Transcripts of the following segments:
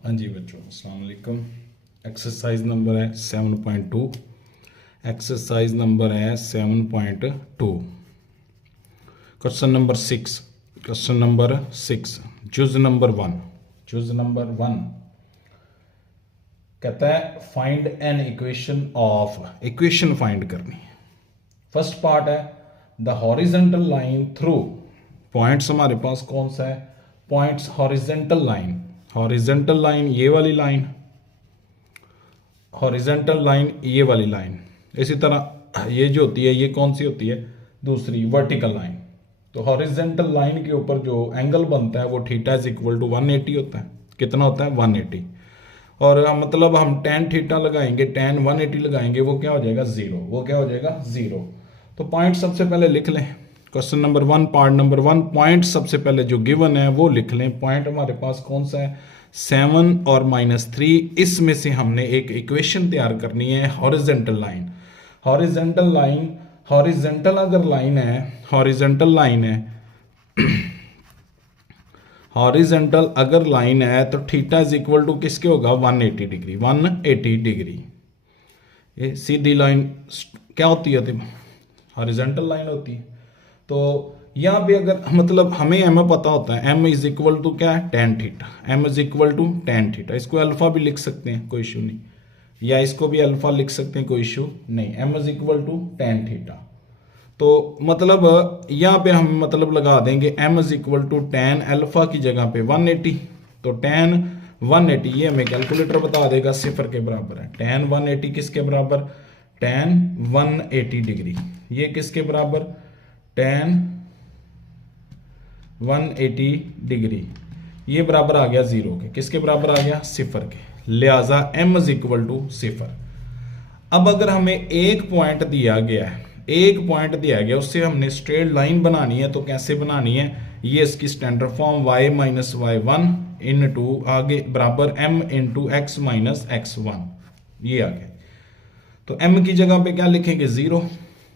हाँ जी बच्चों, अस्सलाम वालेकुम। एक्सरसाइज नंबर है 7.2। एक्सरसाइज नंबर है 7.2। Question number 6। क्वेश्चन नंबर 6, जुज नंबर 1। जुज नंबर 1 कहता है find an equation of, equation find करनी है। फर्स्ट पार्ट है the horizontal line through. Points हमारे पास कौन सा है? Points horizontal line. Horizontal line ये वाली लाइन, हॉरिजेंटल लाइन ये वाली लाइन। इसी तरह ये जो होती है ये कौन सी होती है? दूसरी वर्टिकल लाइन। तो हॉरिजेंटल लाइन के ऊपर जो एंगल बनता है वो थीटा इज इक्वल टू 180 होता है। कितना होता है? 180। और मतलब हम टेन थीटा लगाएंगे, टेन 180 लगाएंगे, वो क्या हो जाएगा? जीरो। वो क्या हो जाएगा? जीरो। तो पॉइंट सबसे पहले लिख लें। Question number 1 part number 1, point सबसे पहले जो गिवन है वो लिख लें। पॉइंट हमारे पास कौन सा है? 7 और -3। इसमें से हमने एक इक्वेशन तैयार करनी है horizontal line. Horizontal line, horizontal अगर लाइन है, हॉरिजेंटल लाइन है, हॉरिजेंटल अगर लाइन है तो थीटा इज इक्वल टू किसके होगा? 180 डिग्री। 180 डिग्री। ये सीधी लाइन क्या होती है? हॉरिजेंटल लाइन होती है। तो यहाँ पे अगर मतलब हमें एम पता होता है, एम इज इक्वल टू क्या है? Tan theta. M is equal to tan theta. इसको अल्फा भी लिख सकते हैं, कोई इशू नहीं, या इसको भी अल्फा लिख सकते हैं, कोई इशू नहीं। M is equal to tan theta. तो मतलब यहाँ पे हम मतलब लगा देंगे M is equal to tan alpha की जगह पे 180। तो टेन 180 ये हमें कैलकुलेटर बता देगा सिफर के बराबर है। टेन 180 किसके बराबर? Ten 180 degree. ये किसके बराबर? Ten 180 degree. ये बराबर आ गया जीरो के। किसके बराबर आ गया? सिफर के। लिहाजा एम इज इक्वल टू सिफर। अब अगर हमें एक पॉइंट दिया गया है, एक पॉइंट दिया गया, उससे हमने स्ट्रेट लाइन बनानी है, तो कैसे बनानी है? ये इसकी standard form y minus y1 into आगे बराबर m into x minus x1। ये आ गया। तो m की जगह पे क्या लिखेंगे? जीरो।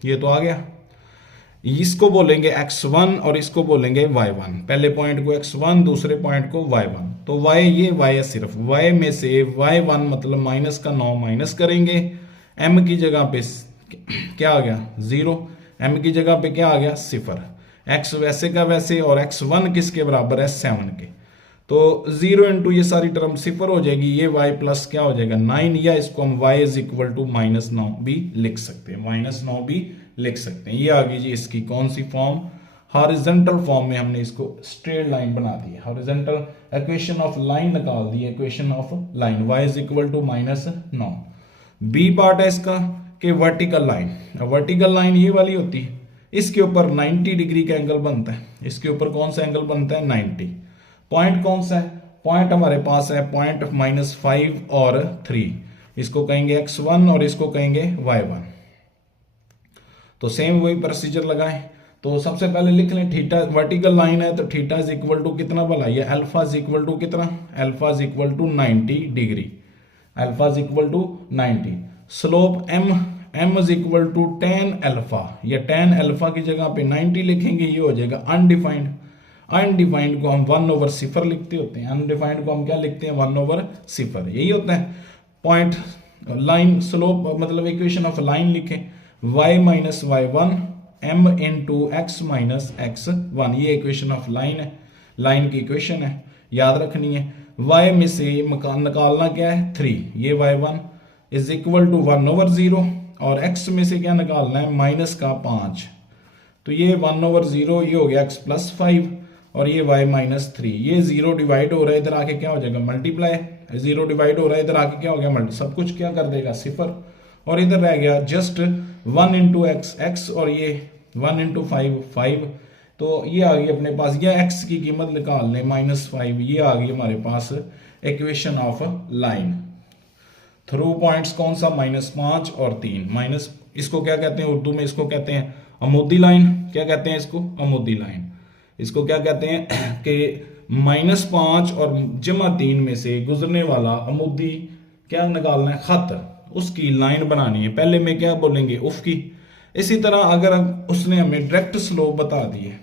ये तो आ गया। इसको बोलेंगे x1 और इसको बोलेंगे y1। पहले पॉइंट को x1, दूसरे पॉइंट को y1। तो y, ये y है सिर्फ। y में से y1 मतलब माइनस का 9 माइनस करेंगे। m की जगह पे क्या आ गया? जीरो। m की जगह पे क्या आ गया? सिफर। x वैसे का वैसे और x1 किसके बराबर है? 7 के। तो जीरो इंटू ये सारी टर्म सिफर हो जाएगी। ये y प्लस क्या हो जाएगा? 9, या इसको हम y इज इक्वल टू -9 भी लिख सकते हैं, -9 भी लिख सकते हैं। ये आ गई जी इसकी कौन सी फॉर्म? हॉरिजेंटल फॉर्म में हमने इसको स्ट्रेट लाइन बना दी है। हॉरिजेंटल इक्वेशन ऑफ लाइन निकाल दी है, equation of line y is equal to -9। B part है इसका कि वर्टिकल लाइन। वर्टिकल लाइन ये वाली होती है, इसके ऊपर 90 डिग्री का एंगल बनता है। इसके ऊपर कौन सा एंगल बनता है? 90। पॉइंट कौन सा है? पॉइंट हमारे पास है पॉइंट -5 और 3। इसको कहेंगे x1 और इसको कहेंगे y1। तो सेम वही प्रोसीजर लगाएं। तो सबसे पहले लिख लें थीटा, वर्टिकल लाइन है तो थीटा इज इक्वल टू कितना भला? ये अल्फा इज इक्वल टू कितना? Alpha is equal to 90 degree. Alpha is equal to 90। Slope m is equal to tan alpha, या टेन अल्फा की जगह पे 90 लिखेंगे, ये हो जाएगा अनडिफाइंड। अनडिफाइंड को हम 1/सिफर लिखते होते हैं, अनडिफाइंड को हम क्या लिखते हैं? 1/सिफर। यही होता है पॉइंट लाइन स्लोप, मतलब इक्वेशन ऑफ लाइन लिखें y minus y1 m into x minus x1। ये इक्वेशन ऑफ लाइन है, लाइन की इक्वेशन है, याद रखनी है। y में से निकालना क्या है? 3। ये y1 इज इक्वल टू 1/0 और x में से क्या निकालना है? माइनस का 5। तो ये 1/0, ये हो गया x प्लस 5 और ये y माइनस 3। ये 0 डिवाइड हो रहा है, इधर आके क्या हो जाएगा? मल्टीप्लाई। 0 डिवाइड हो रहा है, इधर आके क्या हो गया? मल्टी। सब कुछ क्या कर देगा? सिफर। और इधर रह गया जस्ट 1 इंटू एक्स और ये 1 इंटू 5। तो ये आ गई अपने पास, ये x की कीमत निकाल लें -5। ये आ गई हमारे पास equation of line through points कौन सा? -5 और 3। माइनस, इसको क्या कहते हैं उर्दू में? इसको कहते हैं अमूदी लाइन। क्या कहते हैं इसको? अमूदी लाइन। इसको क्या कहते हैं कि -5 और -3 में से गुजरने वाला अमूदी क्या निकालना है? खत, उसकी लाइन बनानी है। पहले में क्या बोलेंगे? उफकी। इसी तरह अगर उसने हमें डायरेक्ट स्लोप बता दी है,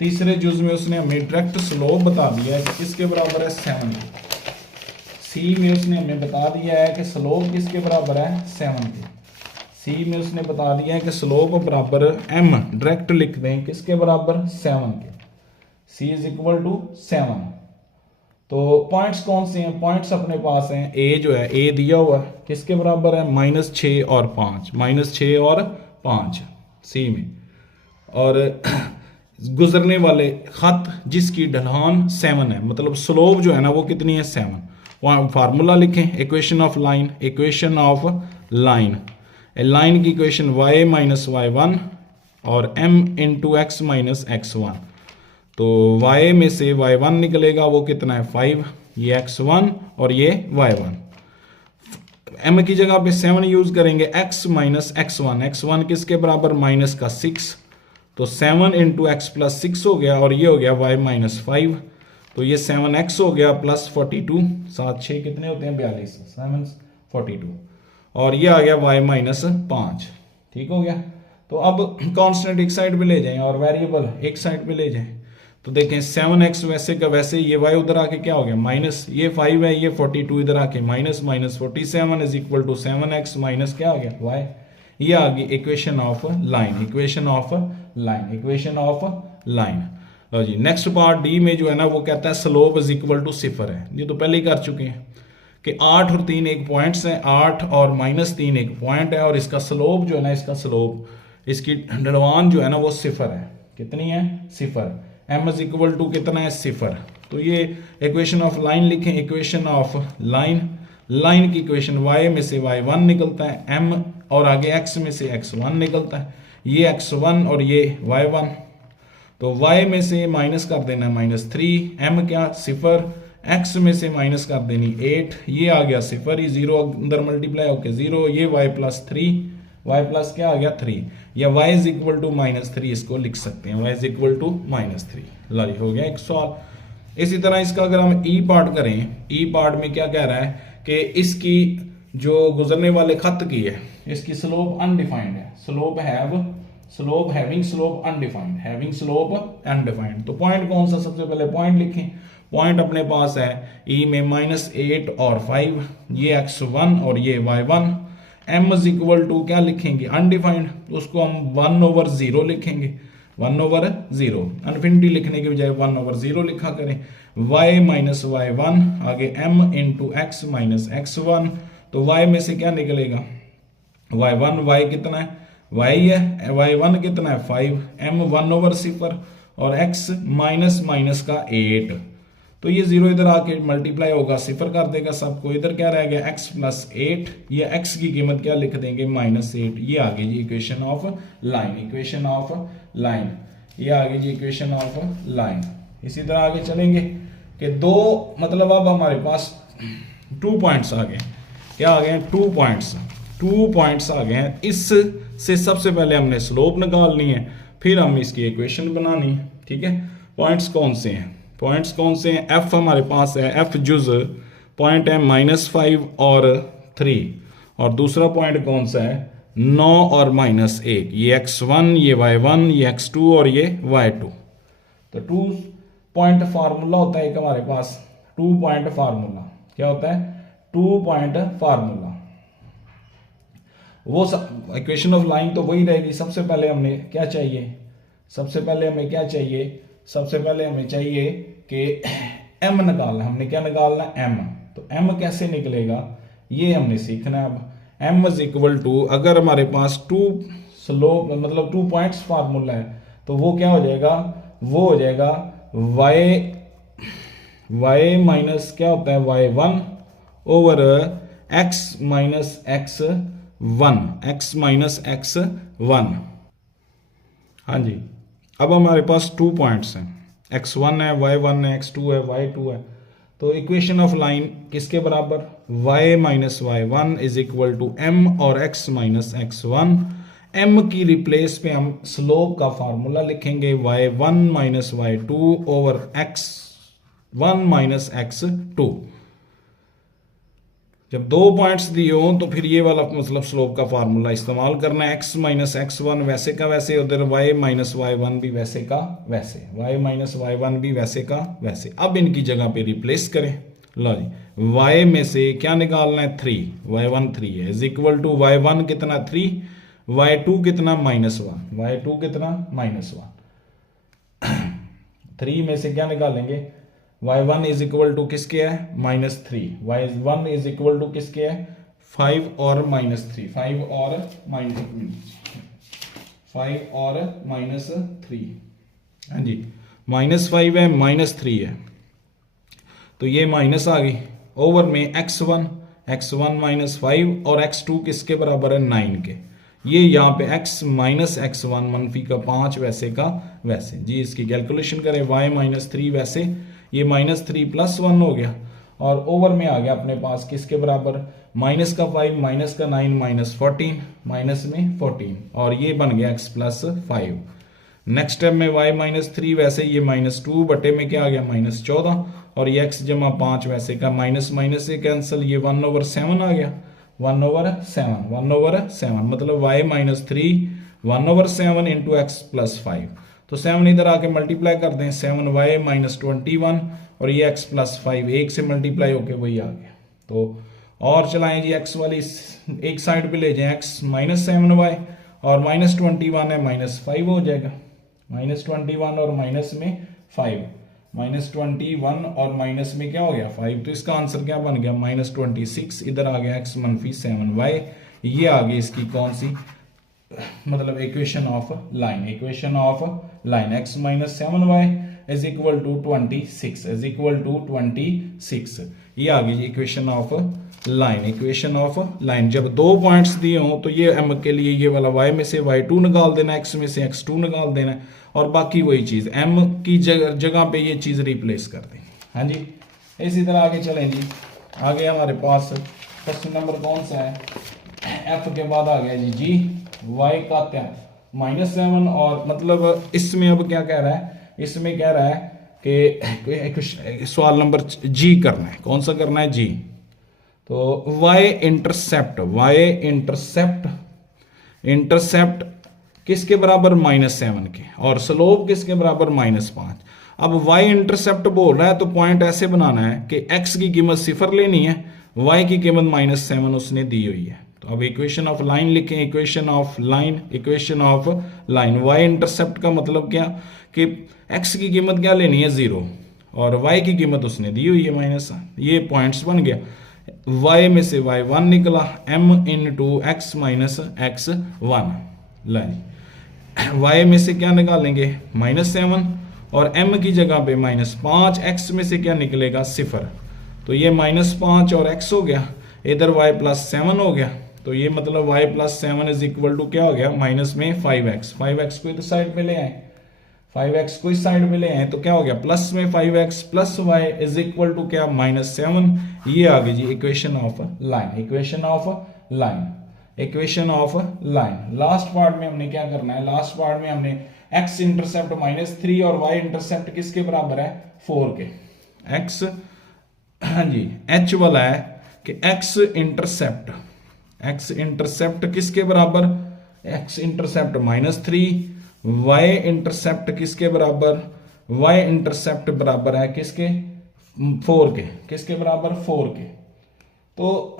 तीसरे जुज में उसने हमें डायरेक्ट स्लोप बता दिया है, किसके बराबर है? 7। सी में उसने हमें बता दिया है कि स्लोप किसके बराबर है 7 के। सी में उसने बता दिया है कि स्लोप बराबर m डायरेक्ट लिख दें किसके बराबर 7 के। c is equal to 7। तो पॉइंट्स कौन से हैं, पॉइंट्स अपने पास हैं a जो है a दिया हुआ है किसके बराबर है -6 और 5, -6 और 5 सी में। और गुजरने वाले खत जिसकी ढलान 7 है, मतलब स्लोप जो है ना वो कितनी है 7। वहाँ फार्मूला लिखें, equation of line, equation of line, line की इक्वेशन y माइनस y1 और m into x minus x1। तो y में से y1 निकलेगा वो कितना है 5, ये x1 और ये y1। m की जगह पे 7 यूज करेंगे, x माइनस x1, x1 किसके बराबर माइनस का 6, तो 7 इंटू एक्स प्लस 6 हो गया और ये हो गया y माइनस 5। तो ये 7x हो गया प्लस 42, 7 6 कितने होते हैं 42, 7 42 और ये आ गया y माइनस 5। ठीक हो गया। तो अब कांस्टेंट एक साइड पे ले जाएं और वेरिएबल एक साइड पे ले जाएं। तो देखें 7x वैसे का वैसे, ये y उधर आके क्या हो गया माइनस, ये 5 है, ये 42 इधर आके minus, minus 47 is equal to 7x minus क्या हो गया y। ये आ गई equation of line, equation of line, equation of line. लो जी नेक्स्ट पार्ट डी में जो है ना वो कहता है स्लोप इज इक्वल टू 0 है। ये तो पहले ही कर चुके हैं कि 8 और 3 एक पॉइंट्स हैं, 8 और -3 एक पॉइंट है और इसका स्लोप जो है ना, इसका स्लोप, इसकी ढलवान जो है ना वो 0 है। कितनी है 0। m इज इक्वल टू कितना है 0। तो ये इक्वेशन ऑफ लाइन लिखें, इक्वेशन ऑफ लाइन, लाइन की इक्वेशन y में से y1 निकलता है, m और आगे x में से x1 निकलता है, ये x1 और ये y1। तो y में से माइनस कर देना -3, m क्या 0, x में से माइनस कर देनी 8, ये आ गया 0, ये 0 अंदर मल्टीप्लाई होके 0, ये y प्लस 3, y प्लस क्या आ गया 3, या y इज इक्वल टू -3 इसको लिख सकते हैं, y इज इक्वल टू -3। लाई हो गया एक सवाल। इसी तरह इसका अगर हम ई पार्ट करें, ई पार्ट में क्या कह रहा है कि इसकी जो गुजरने वाले खत की है इसकी स्लोप अनडिफाइंड है, slope having slope undefined, having slope undefined. तो पॉइंट कौन सा, सबसे पहले पॉइंट लिखें। पॉइंट अपने पास है ई में -8 और 5, ये x1 और ये y1। m is equal to क्या लिखेंगे अनडिफाइंड, उसको हम 1/0 लिखेंगे, 1/0, इन्फिनिटी लिखने के बजाय 1/0 लिखा करें। y माइनस y1 आगे m into x minus x1। तो y में से क्या निकलेगा y1, y कितना है y है, y1 कितना है 5, m 1/0 और x माइनस माइनस का 8। तो ये 0 इधर आके मल्टीप्लाई होगा, 0 कर देगा सबको, इधर क्या रह गया x प्लस 8, ये x की कीमत क्या लिख देंगे -8। ये आ गई जी equation of line, equation of line, ये आ गई जी इक्वेशन ऑफ लाइन। इसी तरह आगे चलेंगे कि दो, मतलब अब हमारे पास 2 पॉइंट्स आ गए, क्या आ गए 2 पॉइंट्स, 2 पॉइंट्स आ गए हैं। इससे सबसे पहले हमने स्लोप निकालनी है, फिर हम इसकी इक्वेशन बनानी है। ठीक है, पॉइंट्स कौन से हैं, पॉइंट्स कौन से हैं, f हमारे पास है, f जुज पॉइंट है -5 और 3, और दूसरा पॉइंट कौन सा है 9 और -1, ये x1, ये y1, ये x2 और ये y2। तो 2 पॉइंट फार्मूला होता है एक हमारे पास, 2 पॉइंट फार्मूला क्या होता है 2 पॉइंट फार्मूला। वो इक्वेशन ऑफ लाइन तो वही रहेगी। सबसे पहले हमें क्या चाहिए, सबसे पहले हमें क्या चाहिए, सबसे पहले हमें चाहिए कि m निकालना, हमने क्या निकालना m। तो m कैसे निकलेगा ये हमने सीखना है। अब m इज इक्वल टू, अगर हमारे पास 2 स्लोप मतलब 2 पॉइंट्स फार्मूला है तो वो क्या हो जाएगा, वो हो जाएगा y माइनस क्या होता है y1 over x minus x1, x minus x1। हाँ जी, अब हमारे पास 2 पॉइंट्स हैं, x1 है, y1 है, x2 है, y2 है। तो इक्वेशन ऑफ लाइन किसके बराबर, y minus y1 is equal to m और x माइनस x1। m की रिप्लेस पे हम स्लोप का फार्मूला लिखेंगे, y1 minus y2 over x1 minus x2। जब 2 पॉइंट्स दिए हों तो फिर ये वाला मतलब स्लोप का फार्मूला इस्तेमाल करना है, x माइनस x1 वैसे का वैसे, उधर y माइनस y1 भी वैसे का वैसे, y माइनस y1 भी वैसे का वैसे। अब इनकी जगह पे रिप्लेस करें, लो जी y में से क्या निकालना है 3, y1 3 है इज इक्वल टू y1 कितना 3, y2 कितना -1, y2 कितना -1। 3 में से क्या निकालेंगे y1 इज इक्वल टू किसके है -3, y1 इज इक्वल टू किसके है 5 और -3, 5 और -3, हाँ जी -5 है -3 है, तो ये माइनस आ गई ओवर में x1 -5 और x2 किसके बराबर है 9 के। ये यहाँ पे x -x1 मनफी का 5 वैसे का वैसे जी। इसकी कैलकुलेशन करें y -3 वैसे ये -3 + 1 हो गया और ओवर में आ गया अपने पास किसके बराबर -5 -9 -14 माइनस में 14 और ये बन गया x + 5। नेक्स्ट स्टेप में y -3 वैसे ये -2 बटे में क्या आ गया -14 और ये x जमा 5 वैसे का माइनस माइनस से कैंसिल ये 1/7 आ गया 1/7 मतलब y -3 1/7 इंटू x + 5। तो 7 इधर आके मल्टीप्लाई कर दें 7y -21 और ये x + 5 1 से मल्टीप्लाई होके वही आ गया। तो और चलाएं जी x वाली एक साइड पे ले जाएं x -7y और -21 है -5 हो जाएगा -21 और माइनस में 5 -21 और माइनस में क्या हो गया 5। तो इसका आंसर क्या बन गया -26। इधर आ गया x -7y। ये आ गई इसकी कौन सी मतलब equation of line x -7y is equal to 26 ये आ गई इक्वेशन ऑफ लाइन। जब 2 पॉइंट्स दिए हों तो ये m के लिए ये वाला y में से y2 निकाल देना, x में से x2 निकाल देना और बाकी वही चीज m की जगह पे ये चीज रिप्लेस कर दें। हाँ जी इसी तरह आगे चलें जी। आगे हमारे पास क्वेश्चन नंबर कौन सा है f के बाद आ गया जी y का क्या -7 और मतलब इसमें अब क्या कह रहा है, इसमें कह रहा है कि सवाल नंबर जी करना है। कौन सा करना है जी। तो y इंटरसेप्ट किसके बराबर -7 के और स्लोप किसके बराबर -5। अब y इंटरसेप्ट बोल रहा है तो पॉइंट ऐसे बनाना है कि x की कीमत 0 लेनी है, y की कीमत -7 उसने दी हुई है। तो अब इक्वेशन ऑफ लाइन लिखें, equation of line y intercept का मतलब क्या कि x की कीमत क्या लेनी है 0 और y की कीमत उसने दी हुई है माइनस। ये पॉइंट्स बन गया y में से y1 निकला m into x -x1 line. y में से क्या निकालेंगे -7 और m की जगह पे -5, x में से क्या निकलेगा 0। तो ये -5 और x हो गया, इधर y +7 हो गया। तो ये मतलब y +7 इज इक्वल टू क्या हो गया माइनस में 5x को इधर साइड पे ले आए, 5x को इस साइड में ले आए तो क्या हो गया प्लस में 5x plus y is equal to क्या -7। ये आ गई जी equation of line. Last part में हमने क्या करना है, लास्ट पार्ट में हमने x इंटरसेप्ट -3 और y इंटरसेप्ट किसके बराबर है 4 के। x हाँ जी h वाला है कि x इंटरसेप्ट किसके बराबर, x इंटरसेप्ट -3, y इंटरसेप्ट किसके बराबर, y इंटरसेप्ट बराबर है किसके 4 के, किसके बराबर 4 के। तो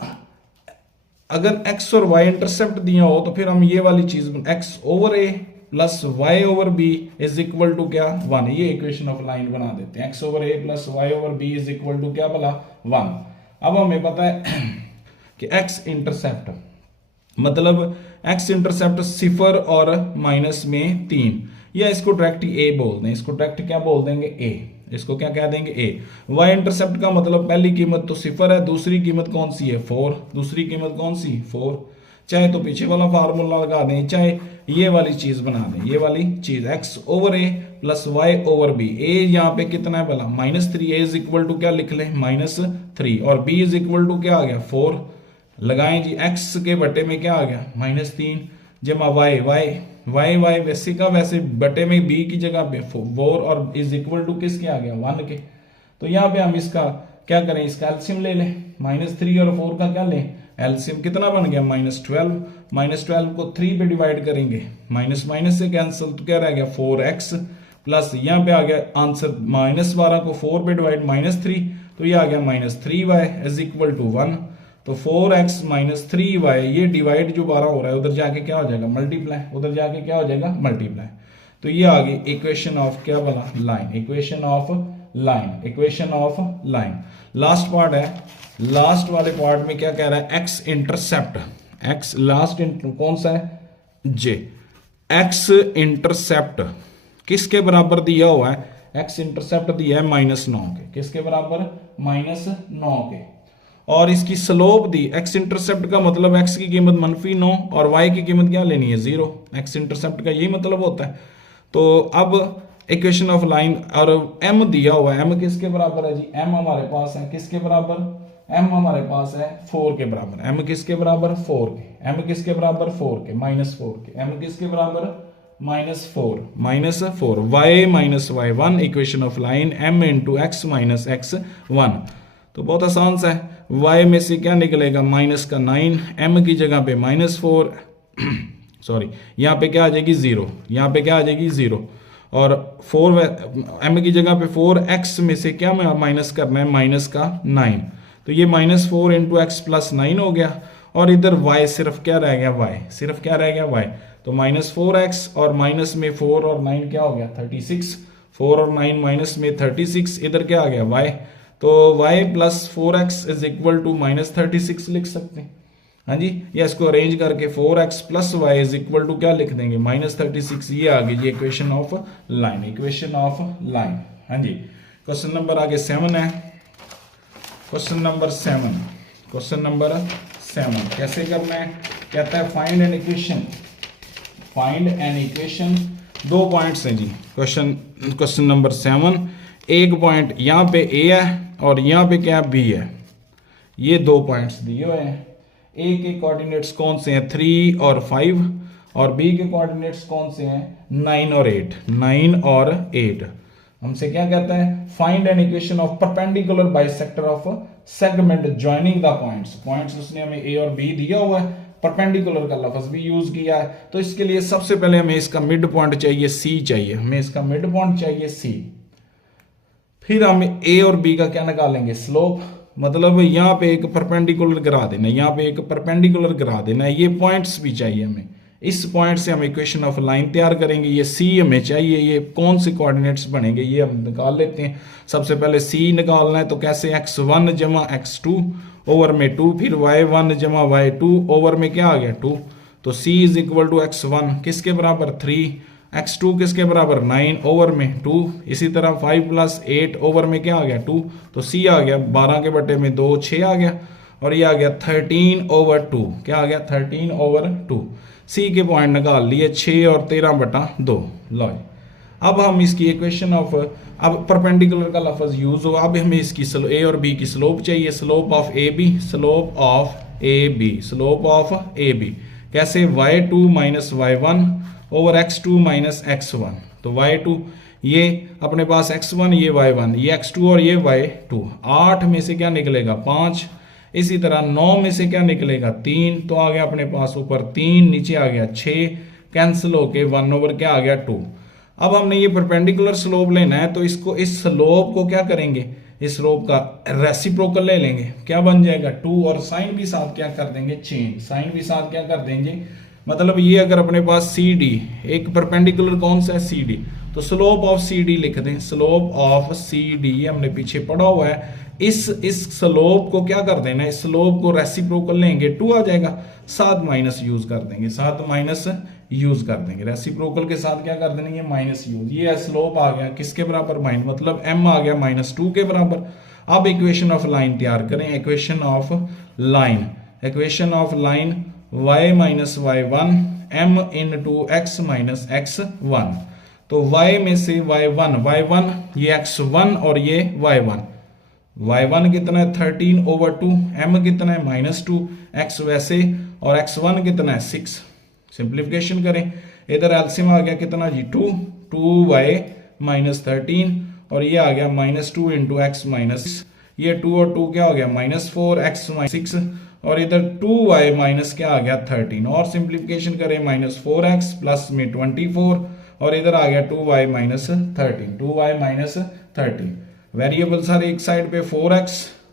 अगर x और y इंटरसेप्ट दिया हो तो फिर हम ये वाली चीज x over a plus y over b is equal to क्या 1, ये इक्वेशन ऑफ लाइन बना देते हैं। x over a plus y over b is equal to क्या बोला 1। अब हमें पता है कि x इंटरसेप्ट मतलब x इंटरसेप्ट 0 और -3 या इसको डायरेक्ट a बोल दें, इसको डायरेक्ट क्या बोल देंगे a, इसको क्या कह देंगे a। y इंटरसेप्ट का मतलब पहली कीमत तो 0 है, दूसरी कीमत कौन सी है 4, दूसरी कीमत कौन सी 4। चाहे तो पीछे वाला फार्मूला लगा दें, चाहे ये वाली चीज बना दें, ये वाली चीज x over a plus y over b। a यहाँ पे कितना है बोला -3, a इज इक्वल टू क्या लिख लें -3 और b इज इक्वल टू क्या आ गया 4। लगाएं जी x के बटे में क्या आ गया -3 जमा y वैसे का वैसे बटे में b की जगह पे 4 और इज इक्वल टू किसके आ गया 1 के। तो यहाँ पे हम इसका क्या करें, इसका एलसीएम ले लें, -3 और 4 का क्या लें एलसीएम, कितना बन गया -12 को 3 पे डिवाइड करेंगे, माइनस माइनस से कैंसिल तो क्या रह गया 4x प्लस यहाँ पे आ गया आंसर -12 को 4 पे डिवाइड -3 तो ये आ गया -3y इज इक्वल टू 1। तो 4x - 3y ये डिवाइड जो 12 हो रहा है उधर जाके क्या हो जाएगा मल्टीप्लाई, उधर जाके क्या हो जाएगा मल्टीप्लाई। तो ये आ गई इक्वेशन ऑफ क्या बोला line, equation of line, equation of line. Last part है, लास्ट वाले पार्ट में क्या कह रहा है x इंटरसेप्ट, x लास्ट कौन सा है j, x इंटरसेप्ट किसके बराबर दिया हुआ है, x इंटरसेप्ट दिया है -9 के, किसके बराबर -9 के। और इसकी स्लोप दी, x इंटरसेप्ट का मतलब x की कीमत -9 और y की कीमत क्या लेनी है 0, x इंटरसेप्ट का यही मतलब होता है। तो अब इक्वेशन ऑफ लाइन और m दिया हुआ है, m किसके बराबर है जी, m हमारे पास है किसके बराबर, m हमारे पास है 4 के बराबर, m किसके बराबर 4 के, m किसके बराबर 4 के -4 के, m किसके बराबर -4 y -y1 equation of line m into x -x1। तो बहुत आसान सा है, y में से क्या निकलेगा माइनस का 9, m की जगह पे -4 सॉरी यहाँ पे क्या आ जाएगी 0, यहाँ पे क्या आ जाएगी 0 और 4 m की जगह पे 4x में से क्या माइनस करना है माइनस का 9, तो ये -4 इंटू एक्स प्लस 9 हो गया। और इधर y सिर्फ क्या रह गया, y सिर्फ क्या रह गया y, तो -4x और माइनस में 4 और 9 क्या हो गया 36, 4 और 9 माइनस में 36, इधर क्या आ गया y, तो y plus 4x is equal to -36 लिख सकते हैं। हाँ जी, या इसको अरेंज करके 4x plus y is equal to क्या लिख देंगे -36। ये आ गई equation of line, equation of line. हाँ जी, क्वेश्चन नंबर आगे 7 है, क्वेश्चन नंबर 7, क्वेश्चन नंबर 7 कैसे करना है, कहता है find an equation, find an equation, 2 points हैं जी। क्वेश्चन नंबर 7, एक पॉइंट यहाँ पे a है और यहाँ पे क्या b है, ये 2 पॉइंट्स दिए हुए हैं। a के कोऑर्डिनेट्स कौन से हैं 3 और 5 और b के कोऑर्डिनेट्स कौन से हैं 9 और 8, 9 और 8। हमसे क्या कहता है find an equation of perpendicular bisector of segment joining the points, points उसने हमें a और b दिया हुआ है, परपेंडिकुलर का लफ्ज भी यूज किया है। तो इसके लिए सबसे पहले हमें इसका मिड पॉइंट चाहिए c चाहिए, हमें इसका मिड पॉइंट चाहिए c। फिर हम a और b का क्या निकालेंगे स्लोप, मतलब यहाँ पे एक परपेंडिकुलर गिरा देना, यहाँ पे एक परपेंडिकुलर गिरा देना, ये पॉइंट्स भी चाहिए हमें। इस पॉइंट से हम इक्वेशन ऑफ लाइन तैयार करेंगे, ये c हमें चाहिए, ये कौन से कोऑर्डिनेट्स बनेंगे ये हम निकाल लेते हैं। सबसे पहले c निकालना है, तो कैसे x1 जमा x2 ओवर में 2, फिर y1 जमा y2 ओवर में क्या आ गया 2, तो c is equal to x1 किसके बराबर 3, x2 किसके बराबर 9 ओवर में 2, इसी तरह 5 प्लस 8 ओवर में क्या आ गया 2, तो c आ गया 12 के बटे में 2 6 आ गया, और ये आ गया 13 ओवर 2, क्या आ गया 13 ओवर 2। c के पॉइंट निकाल लिए 6 और 13 बटा 2। लो अब हम इसकी इक्वेशन ऑफ, अब परपेंडिकुलर का लफ्ज यूज हो, अब हमें इसकी a और b की स्लोप चाहिए, slope of A B, slope of A B, slope of A B कैसे y2 minus y1 over x2 minus x1, तो y2 ये अपने पास x1 ये y1 ये x2 और ये y2, 8 में से क्या निकलेगा 5, इसी तरह 9 में से क्या निकलेगा 3, तो आ गया अपने पास ऊपर 3 नीचे आ गया 6, कैंसिल होके 1 ओवर क्या आ गया 2। अब हमने ये परपेंडिकुलर स्लोप लेना है, तो इसको इस स्लोप को क्या करेंगे, इस स्लोप का रेसिप्रोकल ले लेंगे, क्या बन जाएगा 2 और साइन भी साथ क्या कर देंगे चेंज, साइन भी साथ क्या कर देंगे, मतलब ये अगर अपने पास सी डी एक परपेंडिकुलर कौन सा है सी डी, तो स्लोप ऑफ सी डी लिख दें, स्लोप ऑफ सी डी हमने पीछे पढ़ा हुआ है। इस स्लोप को क्या कर देना, इस स्लोप को रेसिप्रोकल लेंगे 2 आ जाएगा, साथ माइनस यूज कर देंगे, साथ माइनस यूज कर देंगे, रेसिप्रोकल के साथ क्या कर देंगे माइनस यूज। ये स्लोप आ गया किसके बराबर माइनस, मतलब m आ गया -2 के बराबर। अब इक्वेशन ऑफ लाइन तैयार करें, equation of line, equation of line y minus y1 m into x minus x1, तो y में से y1 ये x1 और ये y1 कितना है 13 ओवर 2, m कितना है -2, x वैसे और x1 कितना है 6, सिंप्लीफिकेशन करें, इधर एलसीएम आ गया कितना जी 2y माइनस 13 और ये आ गया -2 इंटू एक्स माइनस, ये 2 और 2 क्या हो गया -4 x माइनस 6 और इधर 2y माइनस क्या आ गया 13, और सिंप्लीफिकेशन करें -4x प्लस में 24 और इधर आ गया 2y minus 13, 2y minus 13। Variable सारे एक साइड पे 4x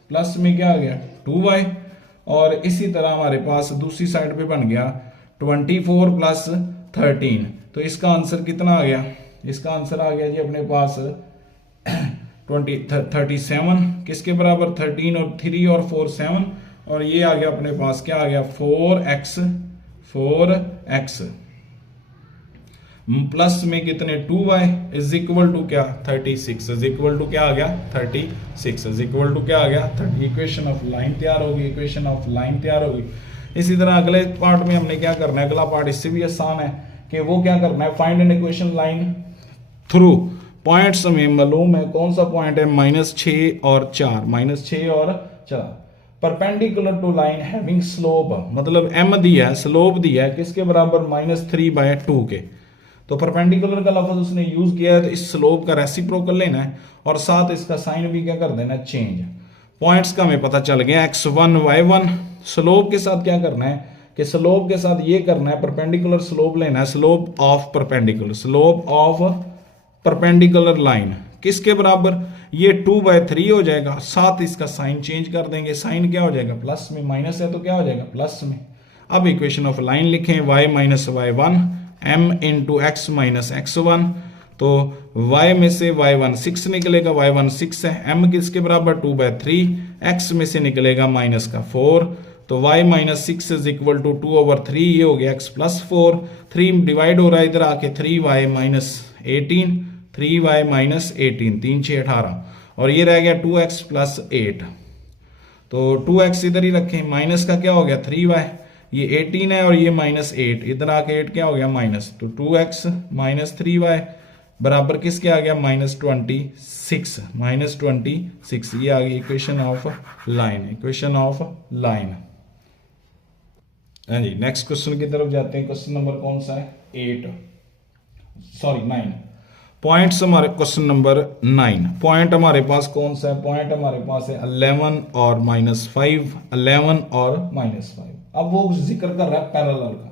प्लस में क्या आ गया 2y, और इसी तरह हमारे पास दूसरी साइड पे बन गया 24 प्लस 13। तो इसका आंसर कितना आ गया, इसका आंसर आ गया जी अपने पास 37 किसके बराबर 13 और 3 और 4 7, और ये आ गया अपने पास क्या आ गया 4x प्लस में कितने 2y इज इक्वल टू क्या 36 इज इक्वल टू क्या आ गया 36 इज इक्वल टू क्या आ गया 30। इक्वेशन ऑफ लाइन तैयार होगी, इक्वेशन ऑफ लाइन तैयार होगी। इसी तरह अगले पार्ट में हमने क्या करना है, अगला पार्ट इससे भी आसान है कि वो क्या करना है, find an equation line through points हमें मालूम है कौन सा पॉइंट है -6 और 4, -6 और 4 perpendicular to line having slope, मतलब m दिया है, स्लोप दिया है किसके बराबर -3/2 के। तो परपेंडिकुलर का लफ्ज उसने यूज किया है, तो इस स्लोप का रेसिप्रोकल लेना है और साथ इसका साइन भी क्या कर देना चेंज। पॉइंट्स का हमें पता चल गया x1 y1। स्लोप के साथ क्या करना है कि स्लोप के साथ ये करना है, परपेंडिकुलर स्लोप लेना है, slope of perpendicular, slope of perpendicular line किसके बराबर, ये 2/3 हो जाएगा, साथ इसका साइन चेंज कर देंगे, साइन क्या हो जाएगा प्लस में, माइनस है तो क्या हो जाएगा प्लस में। अब इक्वेशन ऑफ लाइन लिखें y - y1 m into x minus x1, तो y में से y1 6 निकलेगा, y1 6 है, m किसके बराबर 2/3, x में से निकलेगा माइनस का 4, तो y - 6 इज इक्वल टू 2/3, ये हो गया x + 4, 3 डिवाइड हो रहा है इधर आके 3y - 18, 3y - 18, 3 6 18, और ये रह गया 2x + 8, तो 2x इधर ही रखें, माइनस का क्या हो गया 3y, ये 18 है और ये -8, इधर आके 8 क्या हो गया माइनस, तो 2x - 3y बराबर किसके आ गया -26, -26, ये आ गई equation of line, equation of line. हाँ जी, नेक्स्ट क्वेश्चन की तरफ जाते हैं। क्वेश्चन नंबर कौन सा है 9 पॉइंट्स हमारे, क्वेश्चन नंबर 9 पॉइंट हमारे पास कौन सा है, पॉइंट हमारे पास है 11 और -5, 11 और -5। अब वो जिक्र कर रहा है पैरेलल का,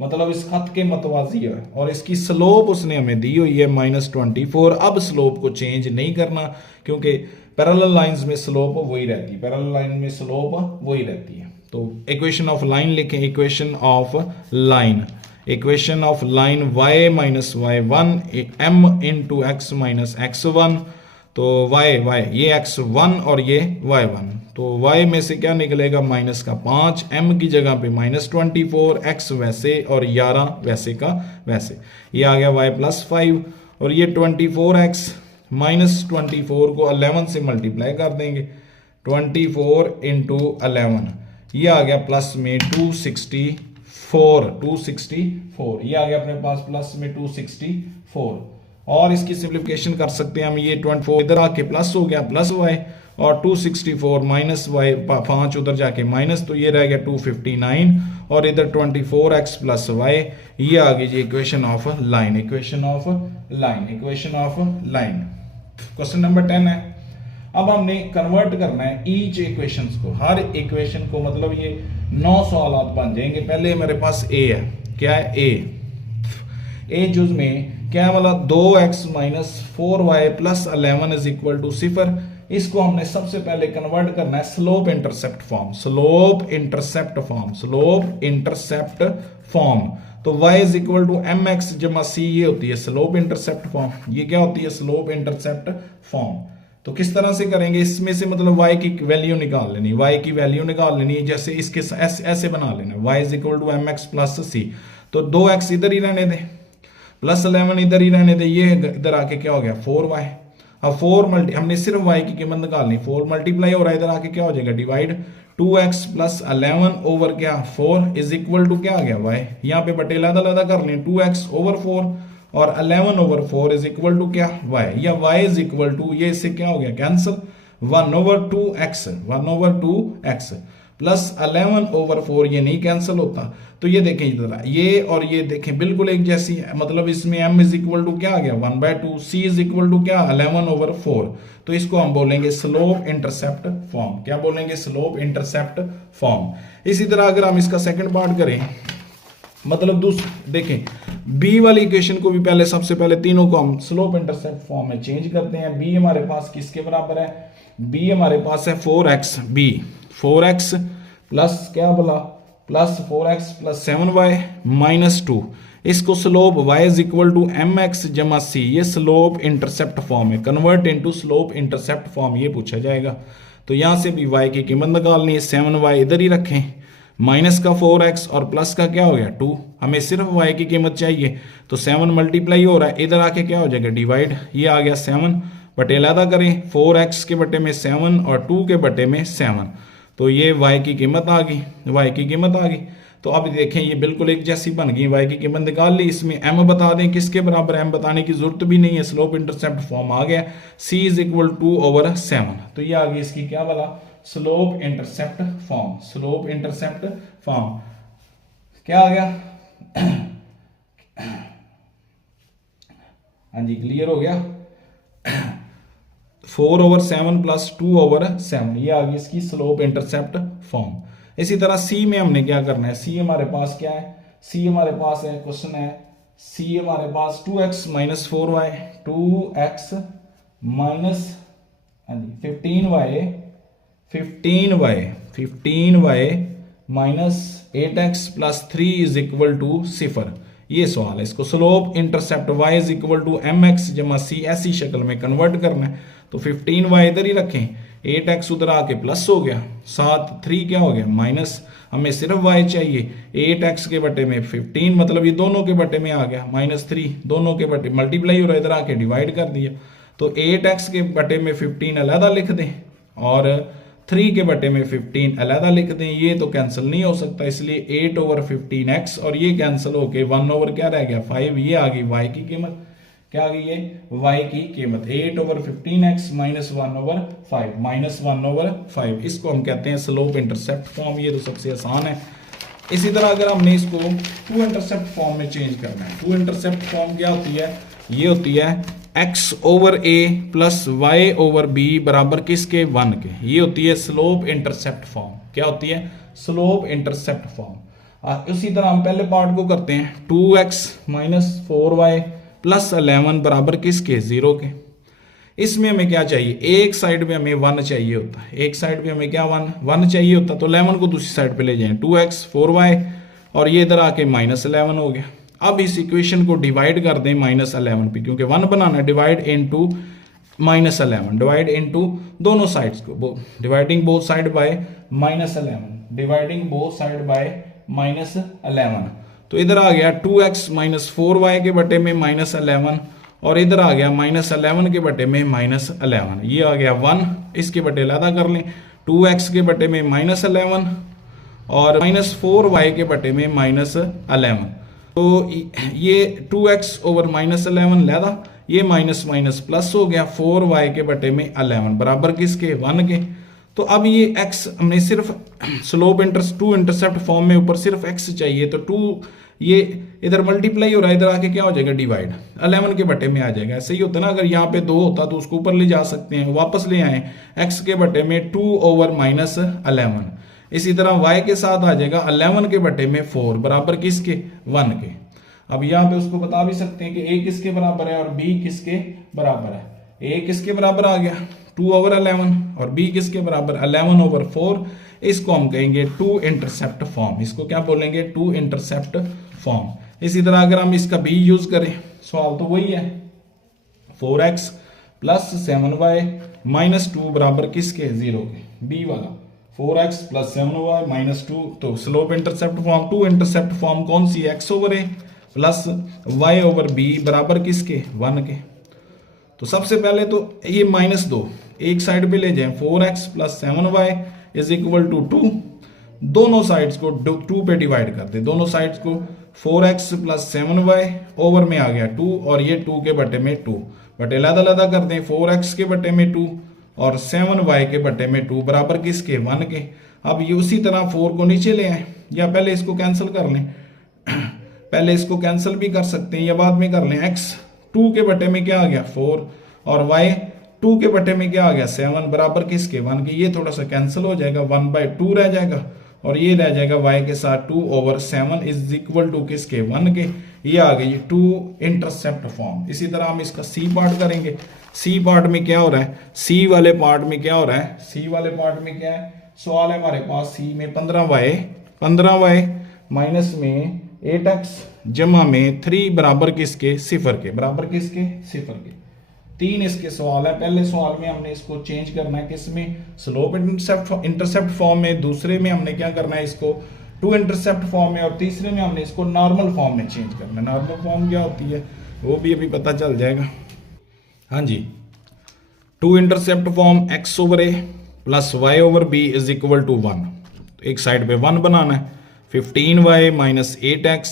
मतलब इस खत के मतवाजी है, और इसकी स्लोप उसने हमें दी हुई है -24। अब स्लोप को चेंज नहीं करना क्योंकि पैरेलल लाइंस में स्लोप वही रहती है, पैरेलल लाइन में स्लोप वही रहती है। तो इक्वेशन ऑफ लाइन लिखें, equation of line, equation of line y - y1 m into x - x1, तो y ये x1 और ये y1, तो y में से क्या निकलेगा माइनस का 5, m की जगह पे -24, x वैसे और 11 वैसे का वैसे, ये आ गया y + 5, और ये 24x -24 को 11 से मल्टीप्लाई कर देंगे, 24 इंटू 11, ये आ गया प्लस में 264, ये आ गया अपने पास प्लस में 264, और इसकी सिंप्लीफिकेशन कर सकते हैं हम, ये 24 इधर आके प्लस हो गया प्लस y, और 264 माइनस y 5 उधर जाके माइनस, तो ये रह गया 259, और इधर 24x + y, ये आ गई जी equation of line, equation of line, equation of line. Question number 10 है। अब हमने कन्वर्ट करना है ईच इक्वेशंस को, हर इक्वेशन को, मतलब ये 9 सवाल बन जाएंगे। पहले मेरे पास a है, क्या है a जुज में क्या है वाला 2x - 4y + 11 is equal to 0। इसको हमने सबसे पहले कन्वर्ट करना है slope intercept form, slope intercept form, slope intercept form. तो y is equal to mx + c, ये होती है स्लोप इंटरसेप्ट फॉर्म, ये क्या होती है स्लोप इंटरसेप्ट फॉर्म। तो किस तरह से करेंगे, इसमें से मतलब y की वैल्यू निकाल लेनी, y की वैल्यू निकाल लेनी, जैसे इसके ऐसे बना लेना, y is equal to mx + c, तो 2x इधर ही रहने दे, प्लस 11 इधर ही रहने दे, ये इधर आके क्या हो गया 4y। अब 4 हमने सिर्फ y की कीमत निकालनी, 4 मल्टीप्लाई हो रहा है, इधर आके क्या हो जाएगा डिवाइड, 2x + 11 ओवर क्या 4 इज इक्वल टू क्या आ गया y, यहाँ पे बटे अलग कर लें, 2x ओवर 4 और 11 ओवर 4 इज इक्वल टू क्या y, या y इज इक्वल टू, ये इससे क्या हो गया कैंसिल, 1/2x प्लस 11 ओवर 4, ये नहीं कैंसिल होता। तो ये देखें इधर, ये और ये देखें बिल्कुल एक जैसी है, मतलब इसमें m इज इक्वल टू क्या आ गया 1/2, c इज इक्वल टू क्या 11 ओवर 4। तो इसको हम बोलेंगे स्लोप इंटरसेप्ट फॉर्म, क्या बोलेंगे स्लोप इंटरसेप्ट फॉर्म। इसी तरह अगर हम इसका सेकंड पार्ट करें, मतलब देखें बी वाली इक्वेशन को भी पहले सबसे पहले तीनों को हम स्लोप इंटरसेप्ट फॉर्म में चेंज करते हैं। बी हमारे पास किसके बराबर है, बी हमारे पास है 4x बी, 4x प्लस क्या बोला, plus 4x plus 7y minus 2। इसको slope y is equal to m x जमा सी, ये स्लोप इंटरसेप्ट फॉर्म है, convert into slope intercept form ये पूछा जाएगा। तो यहां से भी y की कीमत निकालनी है, 7y इधर ही रखें, माइनस का 4x और प्लस का क्या हो गया 2, हमें सिर्फ y की कीमत चाहिए तो 7 मल्टीप्लाई हो रहा है, इधर आके क्या हो जाएगा डिवाइड, ये आ गया 7 बटे अलहदा करें, 4x के बटे में 7 और 2 के बटे में 7, तो ये y की कीमत आ गई, y की कीमत आ गई। तो अब देखें ये बिल्कुल एक जैसी बन गई, y की कीमत निकाल ली, इसमें m बता दें किसके बराबर है, m बताने की जरूरत भी नहीं है, स्लोप इंटरसेप्ट फॉर्म आ गया, c इज इक्वल 2/7। तो ये आ गई इसकी क्या वाला, slope intercept form, slope intercept form क्या आ गया हाँ जी क्लियर हो गया 4/7 प्लस 2/7, ये आ गई इसकी स्लोप इंटरसेप्ट फॉर्म। इसी तरह सी में हमने क्या करना है, सी हमारे पास क्या है, सी हमारे पास है, क्वेश्चन है सी हमारे पास 2x minus 4y, 2x minus 15y minus 8x plus 3 is equal to 0, ये सवाल है। इसको slope intercept y is equal to m x जमा सी ऐसी शक्ल में कन्वर्ट करना है, तो 15y इधर ही रखें, 8x उधर आके प्लस हो गया, साथ 3 क्या हो गया माइनस, हमें सिर्फ y चाहिए, 8x के बटे में 15 मतलब ये दोनों के बटे में आ गया, माइनस 3 दोनों के बटे मल्टीप्लाई हो रहा है, इधर आके डिवाइड कर दिया, तो 8x के बटे में 15 अलहदा लिख दें और 3 के बटे में 15 अलहदा लिख दें, ये तो कैंसिल नहीं हो सकता, इसलिए 8/15x और ये कैंसिल होके 1 क्या रह गया 5, ये आ गई y की कीमत, क्या आ गई ये y की कीमत 8/15x माइनस 1/5 माइनस 1/5, इसको हम कहते हैं स्लोप इंटरसेप्ट फॉर्म, ये तो सबसे आसान है। इसी तरह अगर हमने इसको टू इंटरसेप्ट फॉर्म में चेंज करना है, टू इंटरसेप्ट फॉर्म क्या होती है, ये होती है x/a प्लस y/b बराबर किसके 1 के, ये होती है स्लोप इंटरसेप्ट फॉर्म, क्या होती है स्लोप इंटरसेप्ट फॉर्म। इसी तरह हम पहले पार्ट को करते हैं, 2x माइनस 4y प्लस 11 बराबर किसके 0 के। इसमें हमें क्या चाहिए, एक साइड पे हमें 1 चाहिए होता है, एक साइड पे हमें क्या 1 चाहिए होता, तो 11 को दूसरी साइड पे ले जाएं, 2x 4y और ये इधर आके माइनस 11 हो गया। अब इस इक्वेशन को डिवाइड कर दें माइनस 11 पे, क्योंकि 1 बनाना है, divide into minus 11, divide into दोनों साइड्स को, dividing both side by minus 11, dividing both side by minus 11, तो इधर आ गया 2x माइनस 4y के बटे में माइनस 11 और इधर आ गया माइनस 11 के बटे में माइनस 11, ये आ गया 1, इसके बटे अलग कर लें, 2x के बटे में माइनस 11 और माइनस 4y के बटे में माइनस 11, तो ये 2x ओवर माइनस 11 लहदा, ये माइनस माइनस प्लस हो गया, 4y के बटे में 11 बराबर किसके 1 के। तो अब ये x हमने सिर्फ स्लोप टू इंटरसेप्ट फॉर्म में ऊपर सिर्फ x चाहिए, तो 2 ये इधर मल्टीप्लाई हो रहा है, इधर आके क्या हो जाएगा डिवाइड, 11 के बटे में आ जाएगा। ऐसे ही होता है ना, अगर यहाँ पे 2 होता तो उसको ऊपर ले जा सकते हैं, वापस ले आए x के बटे में 2 ओवर माइनस 11, इसी तरह y के साथ आ जाएगा 11 के बटे में 4 बराबर किसके 1 के। अब यहाँ पे उसको बता भी सकते हैं कि a किसके बराबर है और b किसके बराबर है, a किसके बराबर आ गया 2/11 और b किसके बराबर 11/4, इसको हम कहेंगे टू इंटरसेप्ट फॉर्म, इसको क्या बोलेंगे टू इंटरसेप्ट फॉर्म। इसी तरह अगर हम इसका b यूज करें, सवाल तो वही है, 4x प्लस 7y माइनस 2 बराबर किसके 0 के, b वाला 4x प्लस 7y माइनस 2, तो slope intercept form to intercept form कौन सी है, x/a प्लस y/b बराबर किसके 1 के। तो सबसे पहले तो ये -2 एक साइड पे ले जाएं, 4x plus 7y is equal to 2, दोनों साइड्स को 2 पे डिवाइड कर दे, दोनों साइड्स को 4x प्लस 7y ओवर में आ गया 2 और ये 2 के बटे में 2 बटे अलग कर दें, 4x के बटे में 2 और 7y के बटे में 2 बराबर किसके 1 के। अब ये उसी तरह 4 को नीचे ले आए, या पहले इसको कैंसिल कर लें, पहले इसको कैंसिल भी कर सकते हैं या बाद में कर लें, x 2 के बटे में क्या आ गया 4 और y 2 के बटे में क्या आ गया 7 बराबर किसके 1 के। ये थोड़ा सा कैंसिल हो जाएगा, 1/2 रह जाएगा और ये रह जाएगा y के साथ 2/7 इज इक्वल टू किसके 1 के। ये आ गई 2 इंटरसेप्ट फॉर्म। इसी तरह हम इसका सी पार्ट करेंगे। सी पार्ट में क्या हो रहा है, सी वाले पार्ट में क्या हो रहा है, सी वाले पार्ट में क्या है, सवाल है हमारे पास सी में 15y माइनस में 8x जमा में 3 बराबर किसके, सिफर के, बराबर किसके, सिफर के। 3 इसके सवाल है। पहले सवाल में हमने इसको चेंज करना है किस में, स्लोप इंटरसेप्ट फॉर्म में, दूसरे में हमने क्या करना है इसको 2 इंटरसेप्ट फॉर्म में, और तीसरे में हमने इसको नॉर्मल फॉर्म में चेंज करना है। नॉर्मल फॉर्म क्या होती है वो भी अभी पता चल जाएगा। हाँ जी, 2 intercept form x/a plus y/b is equal to 1। एक साइड पे 1 बनाना है, 15y माइनस 8x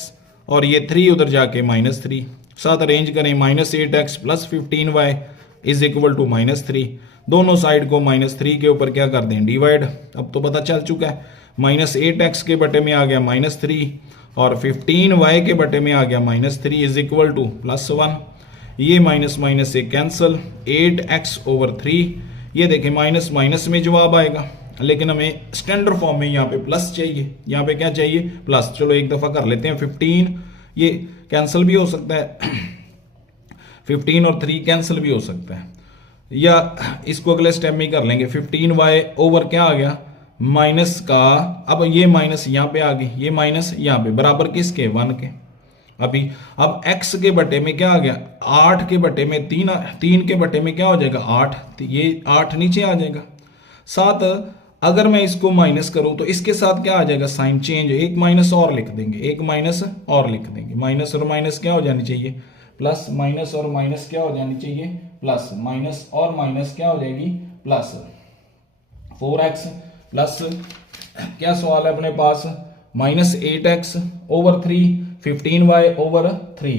और ये 3 उधर जाके -3, साथ अरेंज करें -8x plus 15y is equal to -3। दोनों साइड को -3 के ऊपर क्या कर दें, डिवाइड। अब तो पता चल चुका है, -8x के बटे में आ गया -3 और 15y के बटे में आ गया -3 इज इक्वल टू +1। ये माइनस माइनस से कैंसिल, 8x/3। ये देखें माइनस माइनस में जवाब आएगा, लेकिन हमें स्टैंडर्ड फॉर्म में यहाँ पे प्लस चाहिए। यहाँ पे क्या चाहिए, प्लस। चलो एक दफ़ा कर लेते हैं। 15 ये कैंसिल भी हो सकता है, 15 और 3 कैंसिल भी हो सकता है, या इसको अगले स्टेप में कर लेंगे। 15y ओवर क्या आ गया, माइनस का, अब ये माइनस यहाँ पे आ गई, ये माइनस यहाँ पे, बराबर किसके, 1 के। अभी अब x के बटे में क्या आ गया, 8 के बटे में 3 के बटे में क्या हो जाएगा 8, तो ये 8 नीचे आ जाएगा। साथ अगर मैं इसको माइनस करूं तो इसके साथ क्या आ जाएगा, साइन चेंज, एक माइनस और लिख देंगे, एक माइनस और लिख देंगे। माइनस और माइनस क्या हो जानी चाहिए, प्लस। माइनस और माइनस क्या हो जानी चाहिए, प्लस। माइनस और माइनस क्या हो जाएगी, प्लस। 4x प्लस क्या सवाल है अपने पास, -8x/3, 15y/3।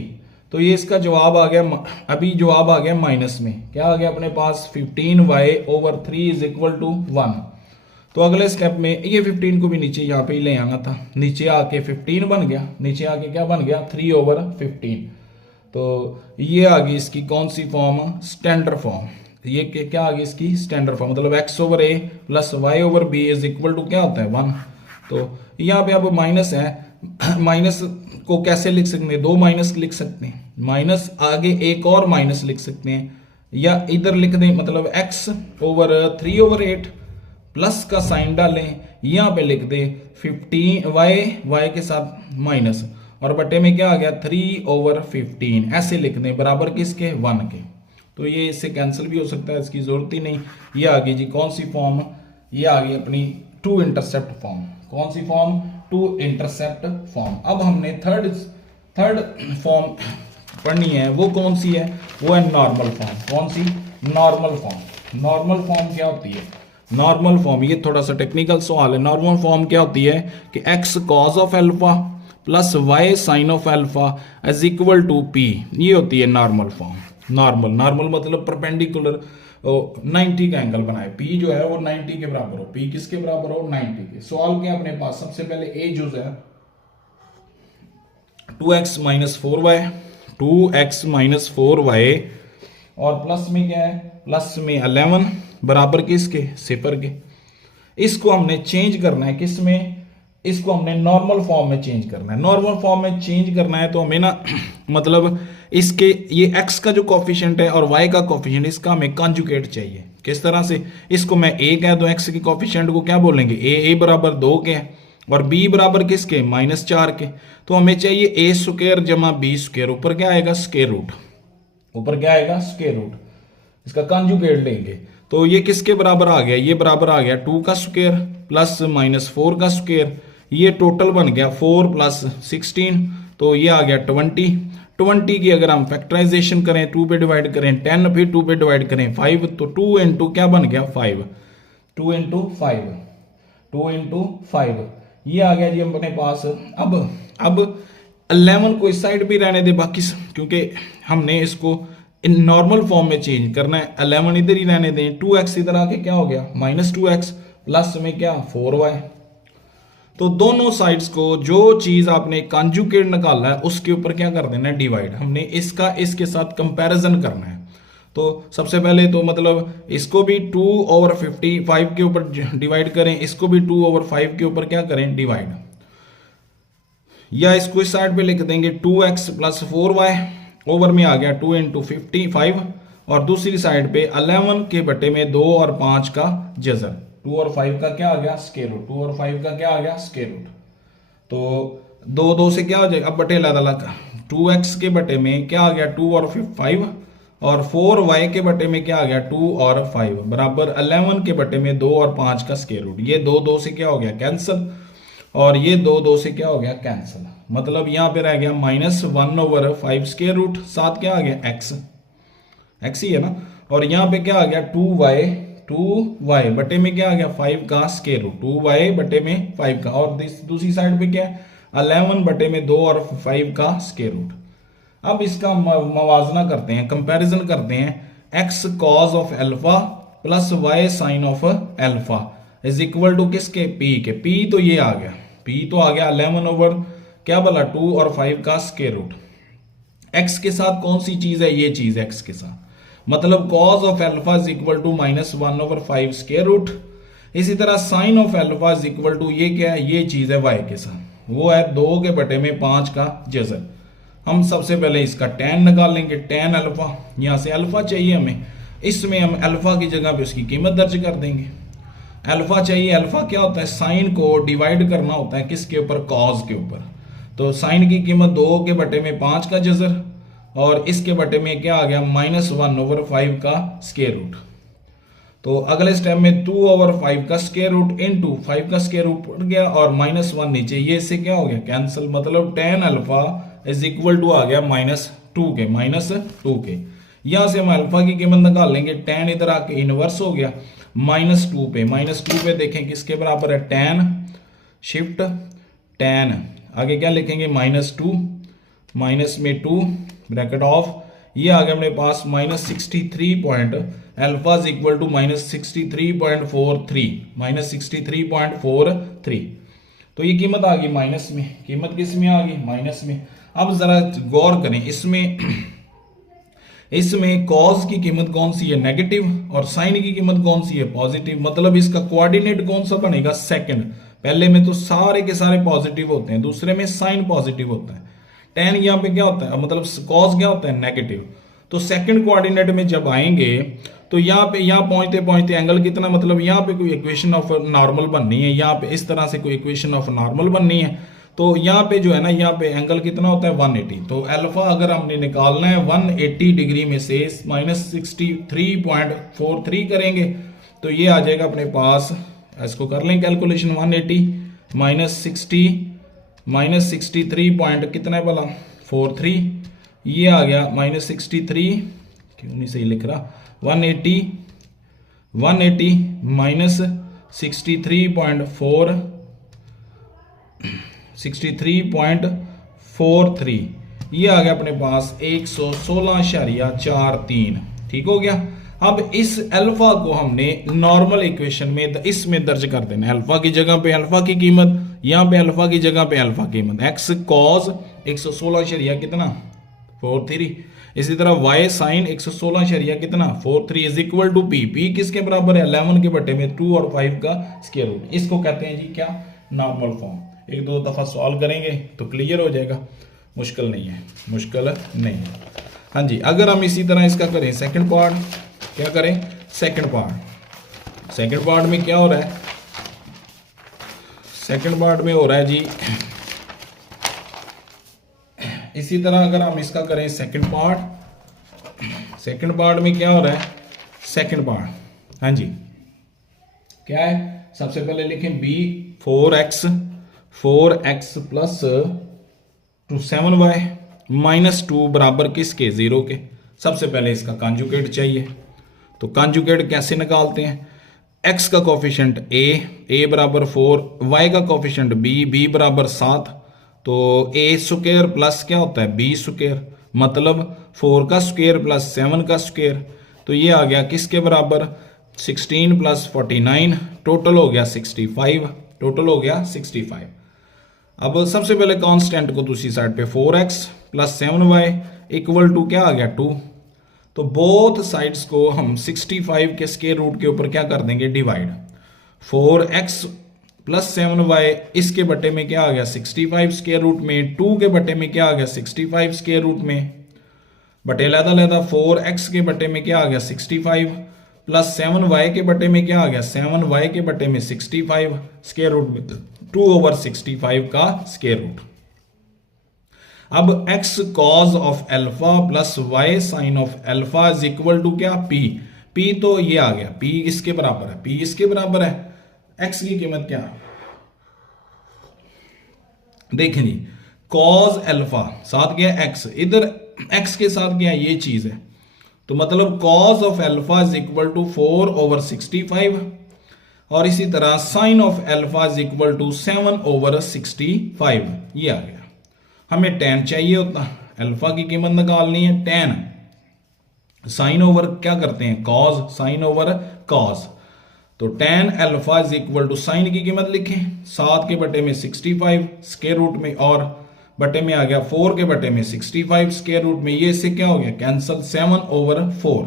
तो ये इसका जवाब आ गया, अभी जवाब आ गया माइनस में, क्या आ गया अपने पास 15y/3 इज इक्वल टू 1। तो अगले स्टेप में ये 15 को भी नीचे यहाँ पे ही ले आना था, नीचे आके 15 बन गया, नीचे आके क्या बन गया 3/15। तो ये आ गई इसकी कौन सी फॉर्म, स्टैंडर्ड फॉर्म। ये क्या आ गई इसकी स्टैंडर्ड फॉर्म, मतलब x/a plus y/b is equal to क्या होता है 1। तो यहाँ पे अब माइनस है, माइनस को कैसे लिख सकते हैं, 2 माइनस लिख सकते हैं, माइनस आगे एक और माइनस लिख सकते हैं, या इधर लिख दें, मतलब x/3/8 प्लस का साइन डालें, यहाँ पे लिख दें 15y के साथ माइनस, और बटे में क्या आ गया 3/15, ऐसे लिख दें, बराबर किसके 1 के। तो ये इससे कैंसिल भी हो सकता है, इसकी जरूरत ही नहीं। ये आ गई जी कौन सी फॉर्म, ये आ गई अपनी 2 इंटरसेप्ट फॉर्म। कौन सी फॉर्म, 2 इंटरसेप्ट फॉर्म। अब हमने थर्ड फॉर्म पढ़नी है, वो कौन सी है, वो है नॉर्मल फॉर्म। कौन सी, नॉर्मल फॉर्म। नॉर्मल फॉर्म क्या होती है, नॉर्मल फॉर्म, ये थोड़ा सा टेक्निकल सवाल है। नॉर्मल फॉर्म क्या होती है कि x cos of alpha plus y sine of alpha is equal to p, ये होती है नॉर्मल फॉर्म। नॉर्मल मतलब परपेंडिकुलर 90 का एंगल बनाए, p जो है वो 90 के बराबर हो। p किसके बराबर हो, 90 के। सवाल क्या अपने पास, सबसे पहले a जो है 2x minus 4y, 2x minus 4y, और प्लस में क्या है, प्लस में 11 बराबर किसके, सिफर के। इसको हमने चेंज करना है किस में, इसको हमने नॉर्मल फॉर्म में चेंज करना है। नॉर्मल फॉर्म में चेंज करना है तो हमें ना मतलब इसके ये x का जो कोफिशिएंट है और y का कोफिशिएंट, इसका हमें कॉन्जुगेट चाहिए। किस तरह से, इसको मैं a कह दूं, x के कोफिशिएंट को क्या बोलेंगे, a बराबर 2 के और b बराबर किसके, -4 के। तो हमें चाहिए a स्क्वायर जमा b स्क्वायर, ऊपर क्या आएगा स्क्वायर रूट, ऊपर क्या आएगा स्क्वायर रूट, इसका कॉन्जुगेट लेंगे। तो ये किसके बराबर आ गया, ये बराबर आ गया 2 का स्क्वायर प्लस -4 का स्क्वायर, ये टोटल बन गया 4 प्लस 16, तो ये आ गया 20 की अगर हम फैक्टराइजेशन करें 2 पे डिवाइड करें 10, फिर 2 पे डिवाइड करें 5, तो 2 इंटू क्या बन गया 5, 2 इंटू 5, ये आ गया जी अपने पास। अब 11 को इस साइड भी रहने दे बाकी, क्योंकि हमने इसको इन नॉर्मल फॉर्म में चेंज करना है। 11 इधर ही रहने दें, 2x इधर आके क्या हो गया -2x, प्लस में क्या 4y। तो दोनों साइड्स को जो चीज आपने कॉन्जुगेट निकाला है उसके ऊपर क्या कर देना है, डिवाइड। हमने इसका इसके साथ कंपैरिजन करना है। तो सबसे पहले तो मतलब इसको भी 2/55 के ऊपर डिवाइड करें, इसको भी 2/5 के ऊपर क्या करें, डिवाइड, या इसको इस साइड पे लिख देंगे 2x + 4y, ओवर में आ गया 2 × 55, और दूसरी साइड पे 11 के बटे में 2 और 5 का जज़र, 2 और 5 का क्या आ गया, स्क्वायर रूट, 2 और 5 का क्या आ गया, स्क्वायर रूट। तो 2 2 से क्या हो जाएगा, अब बटे अलग, 2x के बटे में क्या आ गया 2 और 5, और 4y के बटे में क्या आ गया 2 और 5 बराबर 11 के बटे में 2 और 5 का स्क्वायर रूट। ये 2 2 से क्या हो गया, कैंसिल, और ये 2 2 से क्या हो गया, कैंसिल। मतलब यहाँ पे रह गया -1/5 स्क्वायर रूट, साथ क्या आ गया x ही है ना, और यहाँ पे क्या आ गया 2y बटे में क्या आ गया 5 का स्क्वायर रूट, 2y बटे में 5 का, और दूसरी साइड पे क्या है 11 बटे में 2 और 5 का स्क्वायर रूट। अब इसका मवाजना करते हैं, कंपैरिजन करते हैं, x cos of alpha plus y sine of alpha is equal to किसके, p के। p तो ये आ गया, p तो आ गया 11 ओवर क्या बोला 2 और 5 का स्क्वायर रूट। x के साथ कौन सी चीज है, ये चीज x के साथ, मतलब cos of alpha is equal to -1/5 square root. इसी तरह sine of alpha is equal to ये क्या है, ये चीज है y के साथ, वो है 2 के बटे में 5 का जज़र। हम सबसे पहले इसका tan निकाल लेंगे, tan अल्फा, यहां से अल्फा चाहिए हमें, इसमें हम अल्फा की जगह पे उसकी कीमत दर्ज कर देंगे। अल्फा चाहिए, अल्फा क्या होता है, साइन को डिवाइड करना होता है किसके ऊपर, कॉज के ऊपर। तो साइन की कीमत 2 के बटे में 5 का जज़र, और इसके बटे में क्या आ गया -1/5 का स्क्वायर रूट। तो अगले स्टेप में 2/5 का स्क्वायर रूट इंटू 5 का स्क्वायर रूट पड़ गया, और -1 नीचे, ये इससे क्या हो गया कैंसिल, मतलब tan alpha is equal to आ गया -2 के। यहां से हम अल्फा की कीमत निकाल लेंगे, tan इधर आके इनवर्स हो गया -2 पे देखें किसके बराबर है, tan शिफ्ट tan, आगे क्या लिखेंगे -2 माइनस में 2 ब्रैकेट ऑफ, ये आ गया अपने पास -63 अल्फा इज इक्वल टू -63.43 तो ये कीमत आ गई माइनस में, कीमत किस में आ गई, माइनस में। अब जरा गौर करें, इसमें कॉज की कीमत कौन सी है, नेगेटिव, और साइन की कीमत कौन सी है, पॉजिटिव। मतलब इसका कोऑर्डिनेट कौन सा बनेगा, सेकंड। पहले में तो सारे के सारे पॉजिटिव होते हैं, दूसरे में साइन पॉजिटिव होता है। tan यहाँ पे क्या होता है, मतलब कॉज क्या होता है, नेगेटिव। तो सेकंड कोऑर्डिनेट में जब आएंगे तो यहाँ पहुंचते एंगल कितना, मतलब यहाँ पे कोई इक्वेशन ऑफ नॉर्मल बननी है, यहाँ पे इस तरह से कोई इक्वेशन ऑफ नॉर्मल बननी है। तो यहाँ पे जो है ना, यहाँ पे एंगल कितना होता है 180। तो अल्फा अगर हमने निकालना है 180 डिग्री में से -63.43 करेंगे तो ये आ जाएगा अपने पास, इसको कर लें कैलकुलेशन, 180 -63 पॉइंट कितना है भला 43, ये आ गया -63, क्यों नहीं सही लिख रहा, 180 -63.43 ये आ गया अपने पास 116.43। ठीक हो गया। अब इस अल्फा को हमने नॉर्मल इक्वेशन में इसमें दर्ज कर देना है। अल्फा की जगह पे अल्फा की कीमत, यहाँ पे अल्फा की जगह पे अल्फा की कीमत, एक्स कॉज 116 कितना 43, इसी तरह y साइन 116 कितना 43 is equal to p। p किसके बराबर है, 11 के बटे में 2 और 5 का स्क्वायर रूट। इसको कहते हैं जी क्या, नॉर्मल फॉर्म। एक दो दफा सॉल्व करेंगे तो क्लियर हो जाएगा, मुश्किल नहीं है, मुश्किल नहीं है। हाँ जी, अगर हम इसी तरह इसका करें सेकंड पार्ट, क्या करें सेकंड पार्ट में क्या हो रहा है, सेकंड पार्ट में हो रहा है जी इसी तरह अगर हम इसका करें सेकंड पार्ट में क्या हो रहा है, सेकंड पार्ट, हाँ जी क्या है, सबसे पहले लिखें b 4x प्लस 7y -2 बराबर किसके, 0 के। सबसे पहले इसका कॉन्जुगेट चाहिए, तो कॉन्जुगेट कैसे निकालते हैं, x का कोफिशिएंट a बराबर 4, y का कोफिशिएंट b बराबर 7, तो a स्क्वायर प्लस क्या होता है b स्क्वायर, मतलब 4 का स्क्वायर प्लस 7 का स्क्वायर, तो ये आ गया किसके बराबर 16 + 49, टोटल हो गया 65। अब सबसे पहले कांस्टेंट को दूसरी साइड पे 4x + 7y इक्वल टू क्या आ गया 2, तो बोथ साइड्स को हम 65 के स्क्वायर रूट के ऊपर क्या कर देंगे, डिवाइड। 4x प्लस 7y इसके बटे में क्या आ गया 65 स्क्वायर रूट में, 2 के बटे में क्या आ गया 65 स्क्वायर रूट में, बटे लहदा लहदा 4x के बटे में क्या आ गया 65 प्लस 7y के बटे में क्या आ गया 7y के बटे में 65 स्क्वायर रूट में 2/65 का स्क्वायर रूट। अब x cos of alpha plus y sine of alpha is equal to क्या, p तो ये आ गया, p इसके बराबर है, p इसके बराबर है, x की कीमत क्या, देखें जी cos अल्फा साथ गया x, इधर x के साथ क्या ये चीज है, तो मतलब cos of alpha is equal to 4/65 और इसी तरह sine of alpha is equal to 7/65 ये आ गया। हमें tan चाहिए होता, अल्फा की कीमत निकालनी है, tan साइन ओवर क्या करते हैं cos, साइन ओवर cos, तो tan alpha is equal to sine की कीमत लिखें 7 के बटे में 65 स्क्वायर रूट में और बटे में आ गया 4 के बटे में 65 स्क्वायर रूट में, ये इससे क्या हो गया कैंसल 7/4।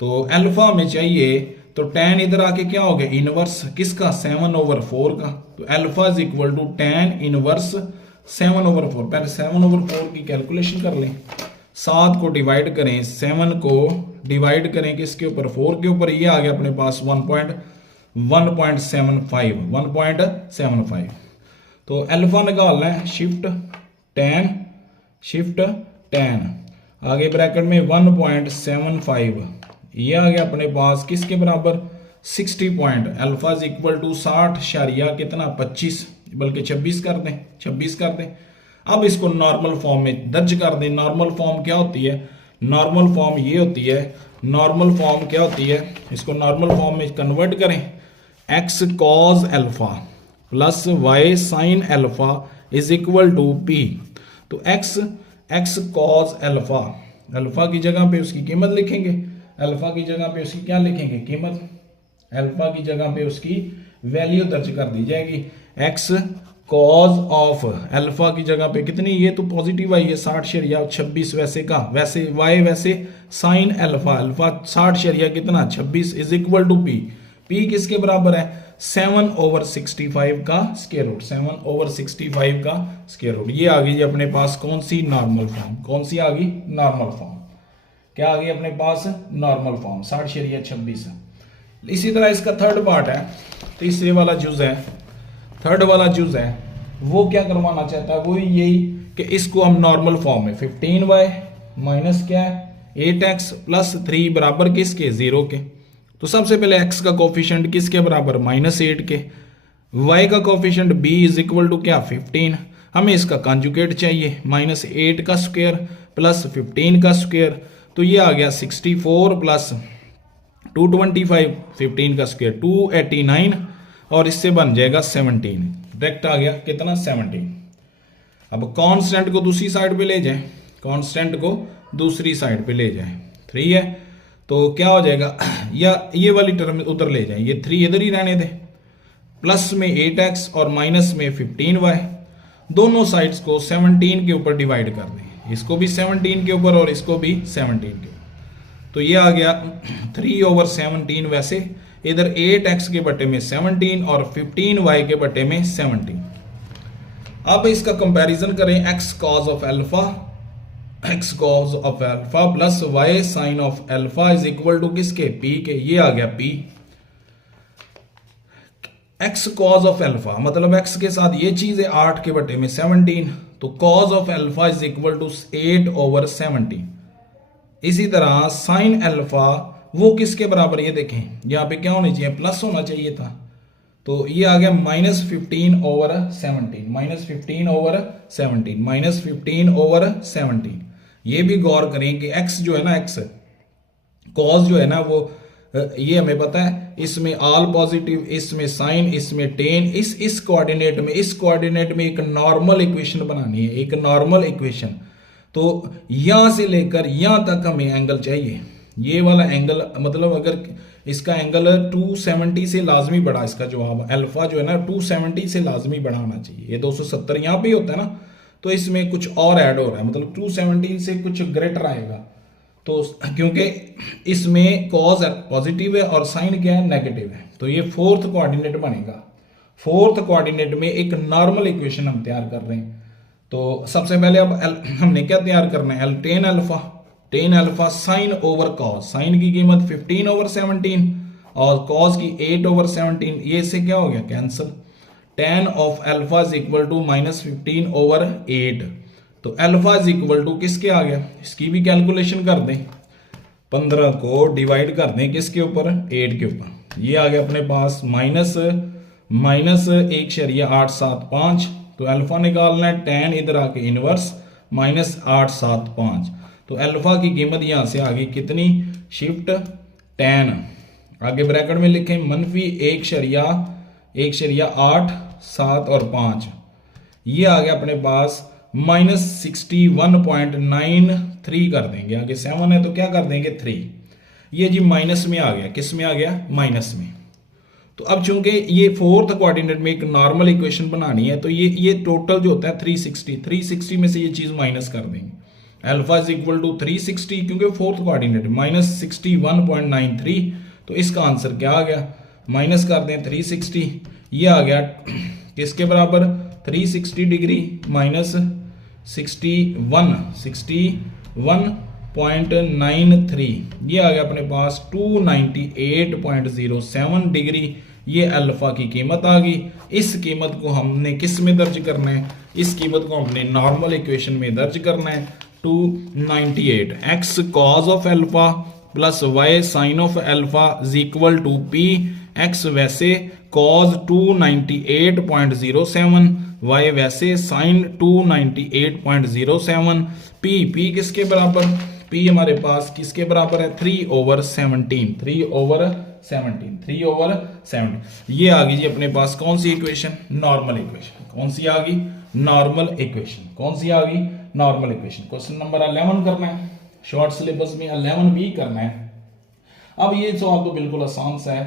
तो अल्फा में चाहिए तो tan इधर आके क्या हो गया इनवर्स किसका 7/4 का, तो alpha is equal to tan inverse 7/4। पहले 7/4 की कैलकुलेशन कर लें, 7 को डिवाइड करें 7 को डिवाइड करें किसके ऊपर 4 के ऊपर, ये आ गया अपने पास 1.75। तो अल्फा निकालना है शिफ्ट tan आगे ब्रैकेट में 1.75 ये आ गया अपने पास किसके बराबर 60 point, alpha is equal to 60 शरिया कितना 25 बल्कि 26 कर दें, 26 कर दें। अब इसको नॉर्मल फॉर्म में दर्ज कर दें। नॉर्मल फॉर्म क्या होती है, नॉर्मल फॉर्म ये होती है, नॉर्मल फॉर्म क्या होती है, इसको नॉर्मल फॉर्म में कन्वर्ट करें, x cos alpha plus y sine alpha is equal to p। तो x cos अल्फा, अल्फा की जगह पे उसकी कीमत लिखेंगे, अल्फा की जगह पे उसकी क्या लिखेंगे कीमत, अल्फा की जगह पे उसकी वैल्यू दर्ज कर दी जाएगी। x cos ऑफ अल्फा की जगह पे कितनी, ये तो पॉजिटिव आई है 60 शरिया 26 वैसे का वैसे y वैसे साइन अल्फा, अल्फा 60 शरिया कितना 26 इज इक्वल टू p किसके बराबर है 7/65 का स्क्वायर रूट, 7/65 का स्क्वायर रूट। ये आ गई जी अपने पास कौन सी नॉर्मल फॉर्म, कौन सी आ गई नॉर्मल फॉर्म, क्या आ गई अपने पास नॉर्मल फॉर्म 60 शरिया 26। इसी तरह इसका थर्ड पार्ट है, तीसरे वाला जुज है, थर्ड वाला जुज है वो क्या करवाना चाहता है, वो यही कि इसको हम नॉर्मल फॉर्म में 15y माइनस क्या है 8x प्लस 3 बराबर किसके 0 के। तो सबसे पहले x का कोफिशिएंट किसके बराबर -8 के, y का coefficient b is equal to क्या 15, हमें इसका कंजुगेट चाहिए -8 का स्क्वायर प्लस 15 का स्क्वायर, तो ये आ गया 64 प्लस 225 15 का स्क्वायर 289 और इससे बन जाएगा 17, डायरेक्ट आ गया कितना 17। अब कांस्टेंट को दूसरी साइड पे ले जाएं, कांस्टेंट को दूसरी साइड पे ले जाएं 3 है तो क्या हो जाएगा, या ये वाली टर्म उधर ले जाएं, ये 3 इधर ही रहने दें, प्लस में 8x और माइनस में 15y, दोनों साइड्स को 17 के ऊपर डिवाइड कर दें, इसको भी 17 के ऊपर और इसको भी 17 के ऊपर, तो ये आ गया 3/17 वैसे इधर 8x के बटे में 17 और 15y के बटे में 17। अब इसका कंपैरिजन करें x cos of alpha, x cos of alpha plus y sine of alpha is equal to किसके p के, ये आ गया p। x cos of alpha मतलब x के साथ ये चीज है 8 के बटे में 17, तो cos of alpha is equal to 8/17। इसी तरह साइन अल्फा वो किसके बराबर, ये देखें यहाँ पे क्या होना चाहिए प्लस होना चाहिए था, तो ये आ गया -15/17, -15/17। ये भी गौर करें कि x जो है ना, x cos जो है ना वो ये हमें पता है इसमें ऑल पॉजिटिव, इसमें साइन, इसमें टेन, इस कोऑर्डिनेट में एक नॉर्मल इक्वेशन बनानी है, एक नॉर्मल इक्वेशन। तो यहां से लेकर यहां तक हमें एंगल चाहिए, ये वाला एंगल मतलब अगर इसका एंगल 270 से लाजमी बढ़ा, इसका जवाब अल्फा जो है ना 270 से लाजमी बढ़ाना चाहिए, ये 270 यहाँ पे ही होता है ना, तो इसमें कुछ और ऐड हो रहा है मतलब 270 से कुछ ग्रेटर आएगा, तो क्योंकि इसमें कॉज पॉजिटिव है और साइन क्या है, नेगेटिव है, तो ये फोर्थ कोऑर्डिनेट बनेगा। फोर्थ कोऑर्डिनेट में एक नॉर्मल इक्वेशन हम तैयार कर रहे हैं। तो सबसे पहले अब हमने क्या तैयार करना है, tan alpha sine over cos, sine की कीमत 15/17 और कॉस की 8/17, ये इससे क्या हो गया, cancel. tan of alpha is equal to -15/8, तो अल्फा इज इक्वल टू किसके आ गया, इसकी भी कैलकुलेशन कर दें, 15 को डिवाइड कर दें किसके ऊपर, 8 के ऊपर, ये आ गया अपने पास -1.875, तो अल्फा निकालना है, tan इधर आके इनवर्स -875, तो अल्फा की कीमत यहां से आ गई कितनी, शिफ्ट tan, आगे ब्रैकेट में लिखें -1.8 7 और 5, ये आ गया अपने पास -61.93 कर देंगे, आगे 7 है तो क्या कर देंगे 3, ये जी माइनस में आ गया, किस में आ गया, माइनस में। तो अब चूंकि ये फोर्थ कोऑर्डिनेट में एक नॉर्मल इक्वेशन बनानी है, तो ये टोटल जो होता है 360 में से ये चीज माइनस कर देंगे, अल्फा इज इक्वल टू 360 क्योंकि फोर्थ कोऑर्डिनेट -61.93, तो इसका आंसर क्या आ गया, माइनस कर दें 360, ये आ गया किसके बराबर, 360 डिग्री माइनस 61.93, ये आ गया अपने पास 298.07 डिग्री, ये अल्फा की कीमत आ गई। इस कीमत को हमने किस में दर्ज करना है, इस कीमत को हमने नॉर्मल इक्वेशन में दर्ज करना है, 298 x cos of alpha plus y sine of alpha is equal to p, x वैसे cos 298.07, y वैसे sin 298.07, p किसके बराबर, p हमारे पास किसके बराबर है, 3/17, ये आ गई जी अपने पास कौन सी इक्वेशन, नॉर्मल इक्वेशन, कौन सी आ गई, नॉर्मल इक्वेशन, कौन सी आ गई, नॉर्मल इक्वेशन। क्वेश्चन नंबर 11 करना है, शॉर्ट सिलेबस में 11 भी करना है। अब ये सवाल तो बिल्कुल आसान सा है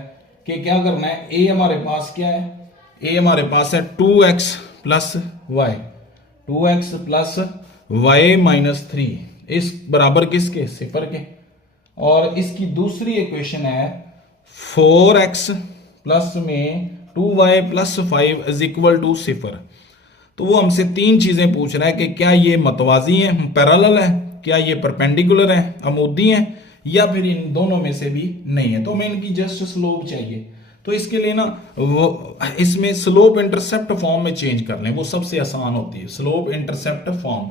कि क्या करना है, ए हमारे पास क्या है, ए हमारे पास है 2x plus y, 2x plus y minus 3, इस बराबर किसके, सिफर के, और इसकी दूसरी इक्वेशन है 4x प्लस में 2y plus 5 is equal to सिफर। तो वो हमसे तीन चीजें पूछ रहा है कि क्या ये मतवाजी हैं, पैरेलल है, क्या ये परपेंडिकुलर है, अमूदी हैं, या फिर इन दोनों में से भी नहीं है। तो हमें इनकी जस्ट स्लोप चाहिए, तो इसके लिए ना वो इसमें स्लोप इंटरसेप्ट फॉर्म में चेंज कर लें, वो सबसे आसान होती है, slope intercept form,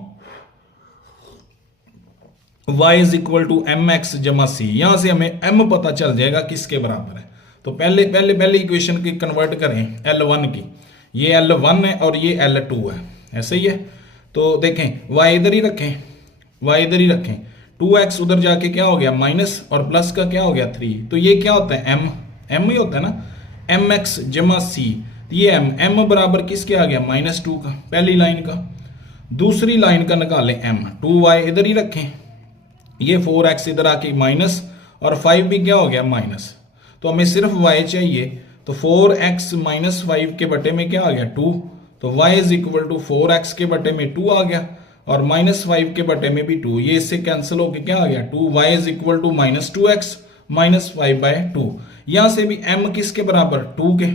y is equal to m x जमा सी, यहां से हमें m पता चल जाएगा किसके बराबर है। तो पहले इक्वेशन की कन्वर्ट करें L1 की, ये L1 है और ये L2 है, ऐसे ही है। तो देखें y इधर ही रखें, y इधर ही रखें, 2x उधर जाके क्या हो गया माइनस, और प्लस का क्या हो गया 3, तो ये क्या होता है m ही होता है ना, mx जमा सी, ये m बराबर किसके आ गया, -2 का, पहली लाइन का। दूसरी लाइन का निकालें m, 2y इधर ही रखें, ये 4x इधर आके माइनस, और 5 भी क्या हो गया माइनस, तो हमें सिर्फ y चाहिए, तो 4x माइनस 5 के बटे में क्या आ गया 2, तो y is equal to 4x के बटे में 2 आ गया, और -5 के बटे में भी 2, ये इससे कैंसिल होके क्या आ गया 2, y is equal to -2x -5/2। यहां से भी m किसके बराबर 2 के,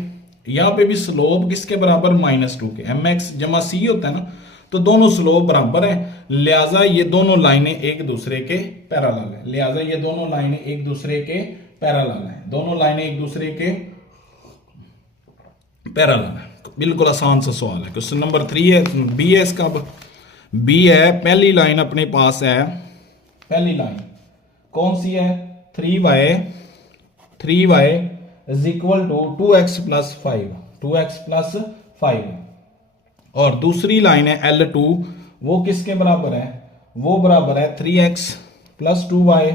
यहां पे भी स्लोप किसके बराबर -2 के, mx जमा c होता है ना, तो दोनों स्लोप बराबर है, लिहाजा ये दोनों लाइनें एक दूसरे के पैरेलल है, लिहाजा ये दोनों लाइनें एक दूसरे के पैरेलल है, दोनों लाइनें एक दूसरे के पैरेलल है। बिल्कुल आसान सा सवाल है। क्वेश्चन नंबर 3 है, बी है इसका, बी है, पहली लाइन अपने पास है, पहली लाइन कौन सी है, 3y is equal to 2x plus 5, और दूसरी लाइन है L2, वो किसके बराबर है, वो बराबर है 3x प्लस 2y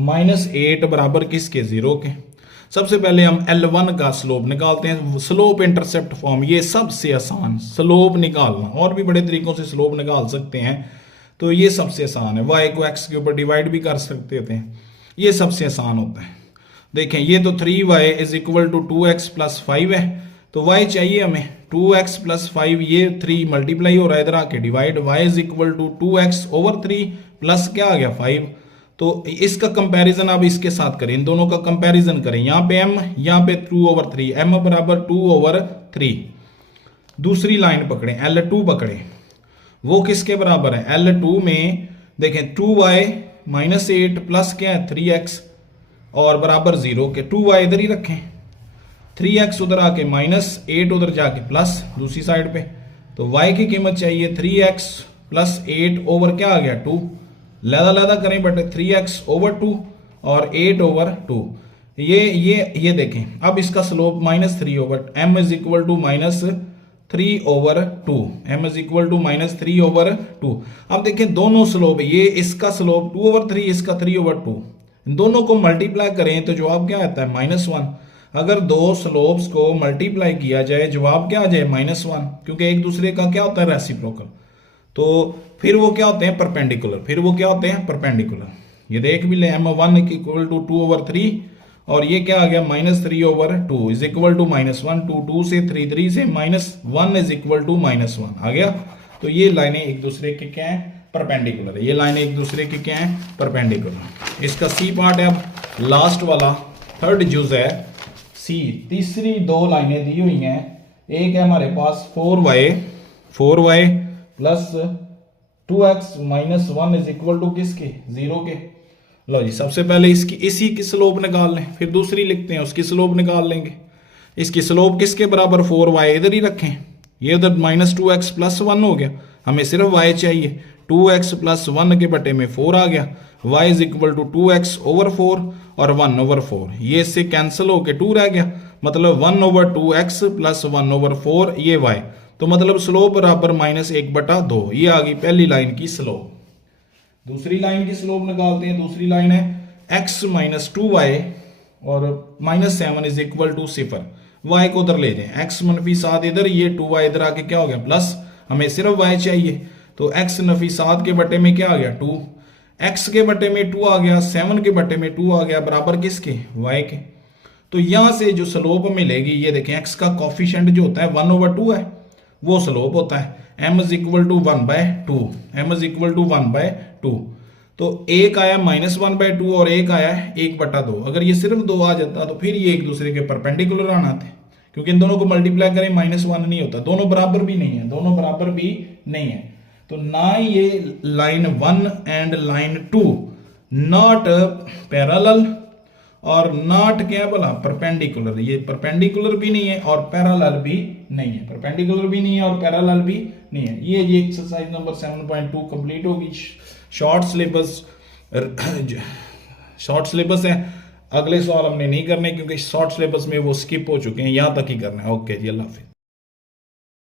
माइनस 8 बराबर किसके 0 के। सबसे पहले हम L1 का स्लोप निकालते हैं, स्लोप इंटरसेप्ट फॉर्म, ये सबसे आसान, स्लोप निकालना, और भी बड़े तरीकों से स्लोप निकाल सकते हैं, तो ये सबसे आसान है, y को x के ऊपर डिवाइड भी कर सकते थे, ये सबसे आसान होता है। देखें ये तो 3y is equal to 2x plus 5 है, तो y चाहिए हमें 2x प्लस 5, ये 3 मल्टीप्लाई हो रहा है इधर आके divide, y is equal to 2x over 3 plus क्या आ गया 5, तो इसका कंपैरिजन आप इसके साथ करें, इन दोनों का कंपैरिजन करें, यहाँ पे m, यहाँ पे 2/3, m बराबर 2/3। दूसरी लाइन पकड़ें, L2 पकड़ें, वो किसके बराबर है? L2 में देखें 2y माइनस 8 प्लस क्या है 3x और बराबर 0 के, 2y इधर ही रखें, 3x उधर आके माइनस 8 उधर जाके प्लस दूसरी साइड पे, तो y की कीमत चाहिए 3x प्लस 8 ओवर क्या आ गया 2, लहदा करें बटे 3x ओवर 2 और 8/2। ये देखें, अब इसका slope -3 m is equal to -3/2, m is equal to -3/2। अब देखें दोनों स्लोप, ये इसका स्लोप 2/3, इसका 3/2, इन दोनों को मल्टीप्लाई करें तो जवाब क्या आता है -1। अगर दो स्लोप्स को मल्टीप्लाई किया जाए जवाब क्या आ जाए -1, क्योंकि एक दूसरे का क्या होता है रेसिप्रोकल, तो फिर वो क्या होते हैं परपेंडिकुलर, ये देख भी ले, m1 इक्वल टू 2/3 और ये क्या आ गया -3/2 इज इक्वल टू -1, 2 से 3 से -1 इज इक्वल टू -1 आ गया। तो ये लाइनें एक दूसरे के क्या है परपेंडिकुलर है, ये लाइनें एक दूसरे के क्या है परपेंडिकुलर। इसका सी पार्ट है, अब लास्ट वाला थर्ड जुज है सी। तीसरी दो लाइनें दी हुई हैं, एक है हमारे पास 4y plus 2x minus 1 is equal to किसके 0 के। लो जी, सबसे पहले इसी की स्लोप निकाल लें, फिर दूसरी लिखते हैं उसकी स्लोप निकाल लेंगे। इसकी स्लोप किसके बराबर 4y इधर ही रखें, ये उधर -2x प्लस 1 हो गया, हमें सिर्फ y चाहिए, 2x प्लस 1 के बटे में 4 आ गया, y is equal to 2x over 4 और 1/4, ये इससे कैंसिल होके 2 रह गया, मतलब 1/2x प्लस 1/4 ये y, तो मतलब स्लोप बराबर -1/2। ये आ गई पहली लाइन की स्लोप। दूसरी लाइन की स्लोप निकालते हैं, दूसरी लाइन है x माइनस 2y और -7 इज इक्वल टू 0। y को उधर ले जाएं, x -7 इधर, ये 2y इधर आके क्या हो गया प्लस, हमें सिर्फ y चाहिए, तो x -7 के बटे में क्या आ गया 2, x के बटे में 2 आ गया, 7 के बटे में 2 आ गया, बराबर किसके y के। तो यहां से जो स्लोप मिलेगी, ये देखें x का कॉफिशिएंट जो होता है 1/2 है, वो स्लोप होता है m is equal to 1/2, m is equal to 1/2। तो एक आया -1/2 और एक आया 1/2। अगर ये सिर्फ 2 आ जाता तो फिर ये एक दूसरे के परपेंडिकुलर आना थे, क्योंकि इन दोनों को मल्टीप्लाई करें -1 नहीं होता, दोनों बराबर भी नहीं है, तो ना ये line 1 and line 2 not parallel और नॉट क्या बोला परपेंडिकुलर, ये परपेंडिकुलर भी नहीं है और पैरेलल भी नहीं है, परपेंडिकुलर भी नहीं है और पैरेलल भी नहीं है। ये एक्सरसाइज नंबर 7.2 कंप्लीट होगी। शॉर्ट सिलेबस है, अगले सवाल हमने नहीं करने क्योंकि शॉर्ट सिलेबस में वो स्किप हो चुके हैं, यहां तक ही करना है। ओके जी, अल्लाह हाफिज़।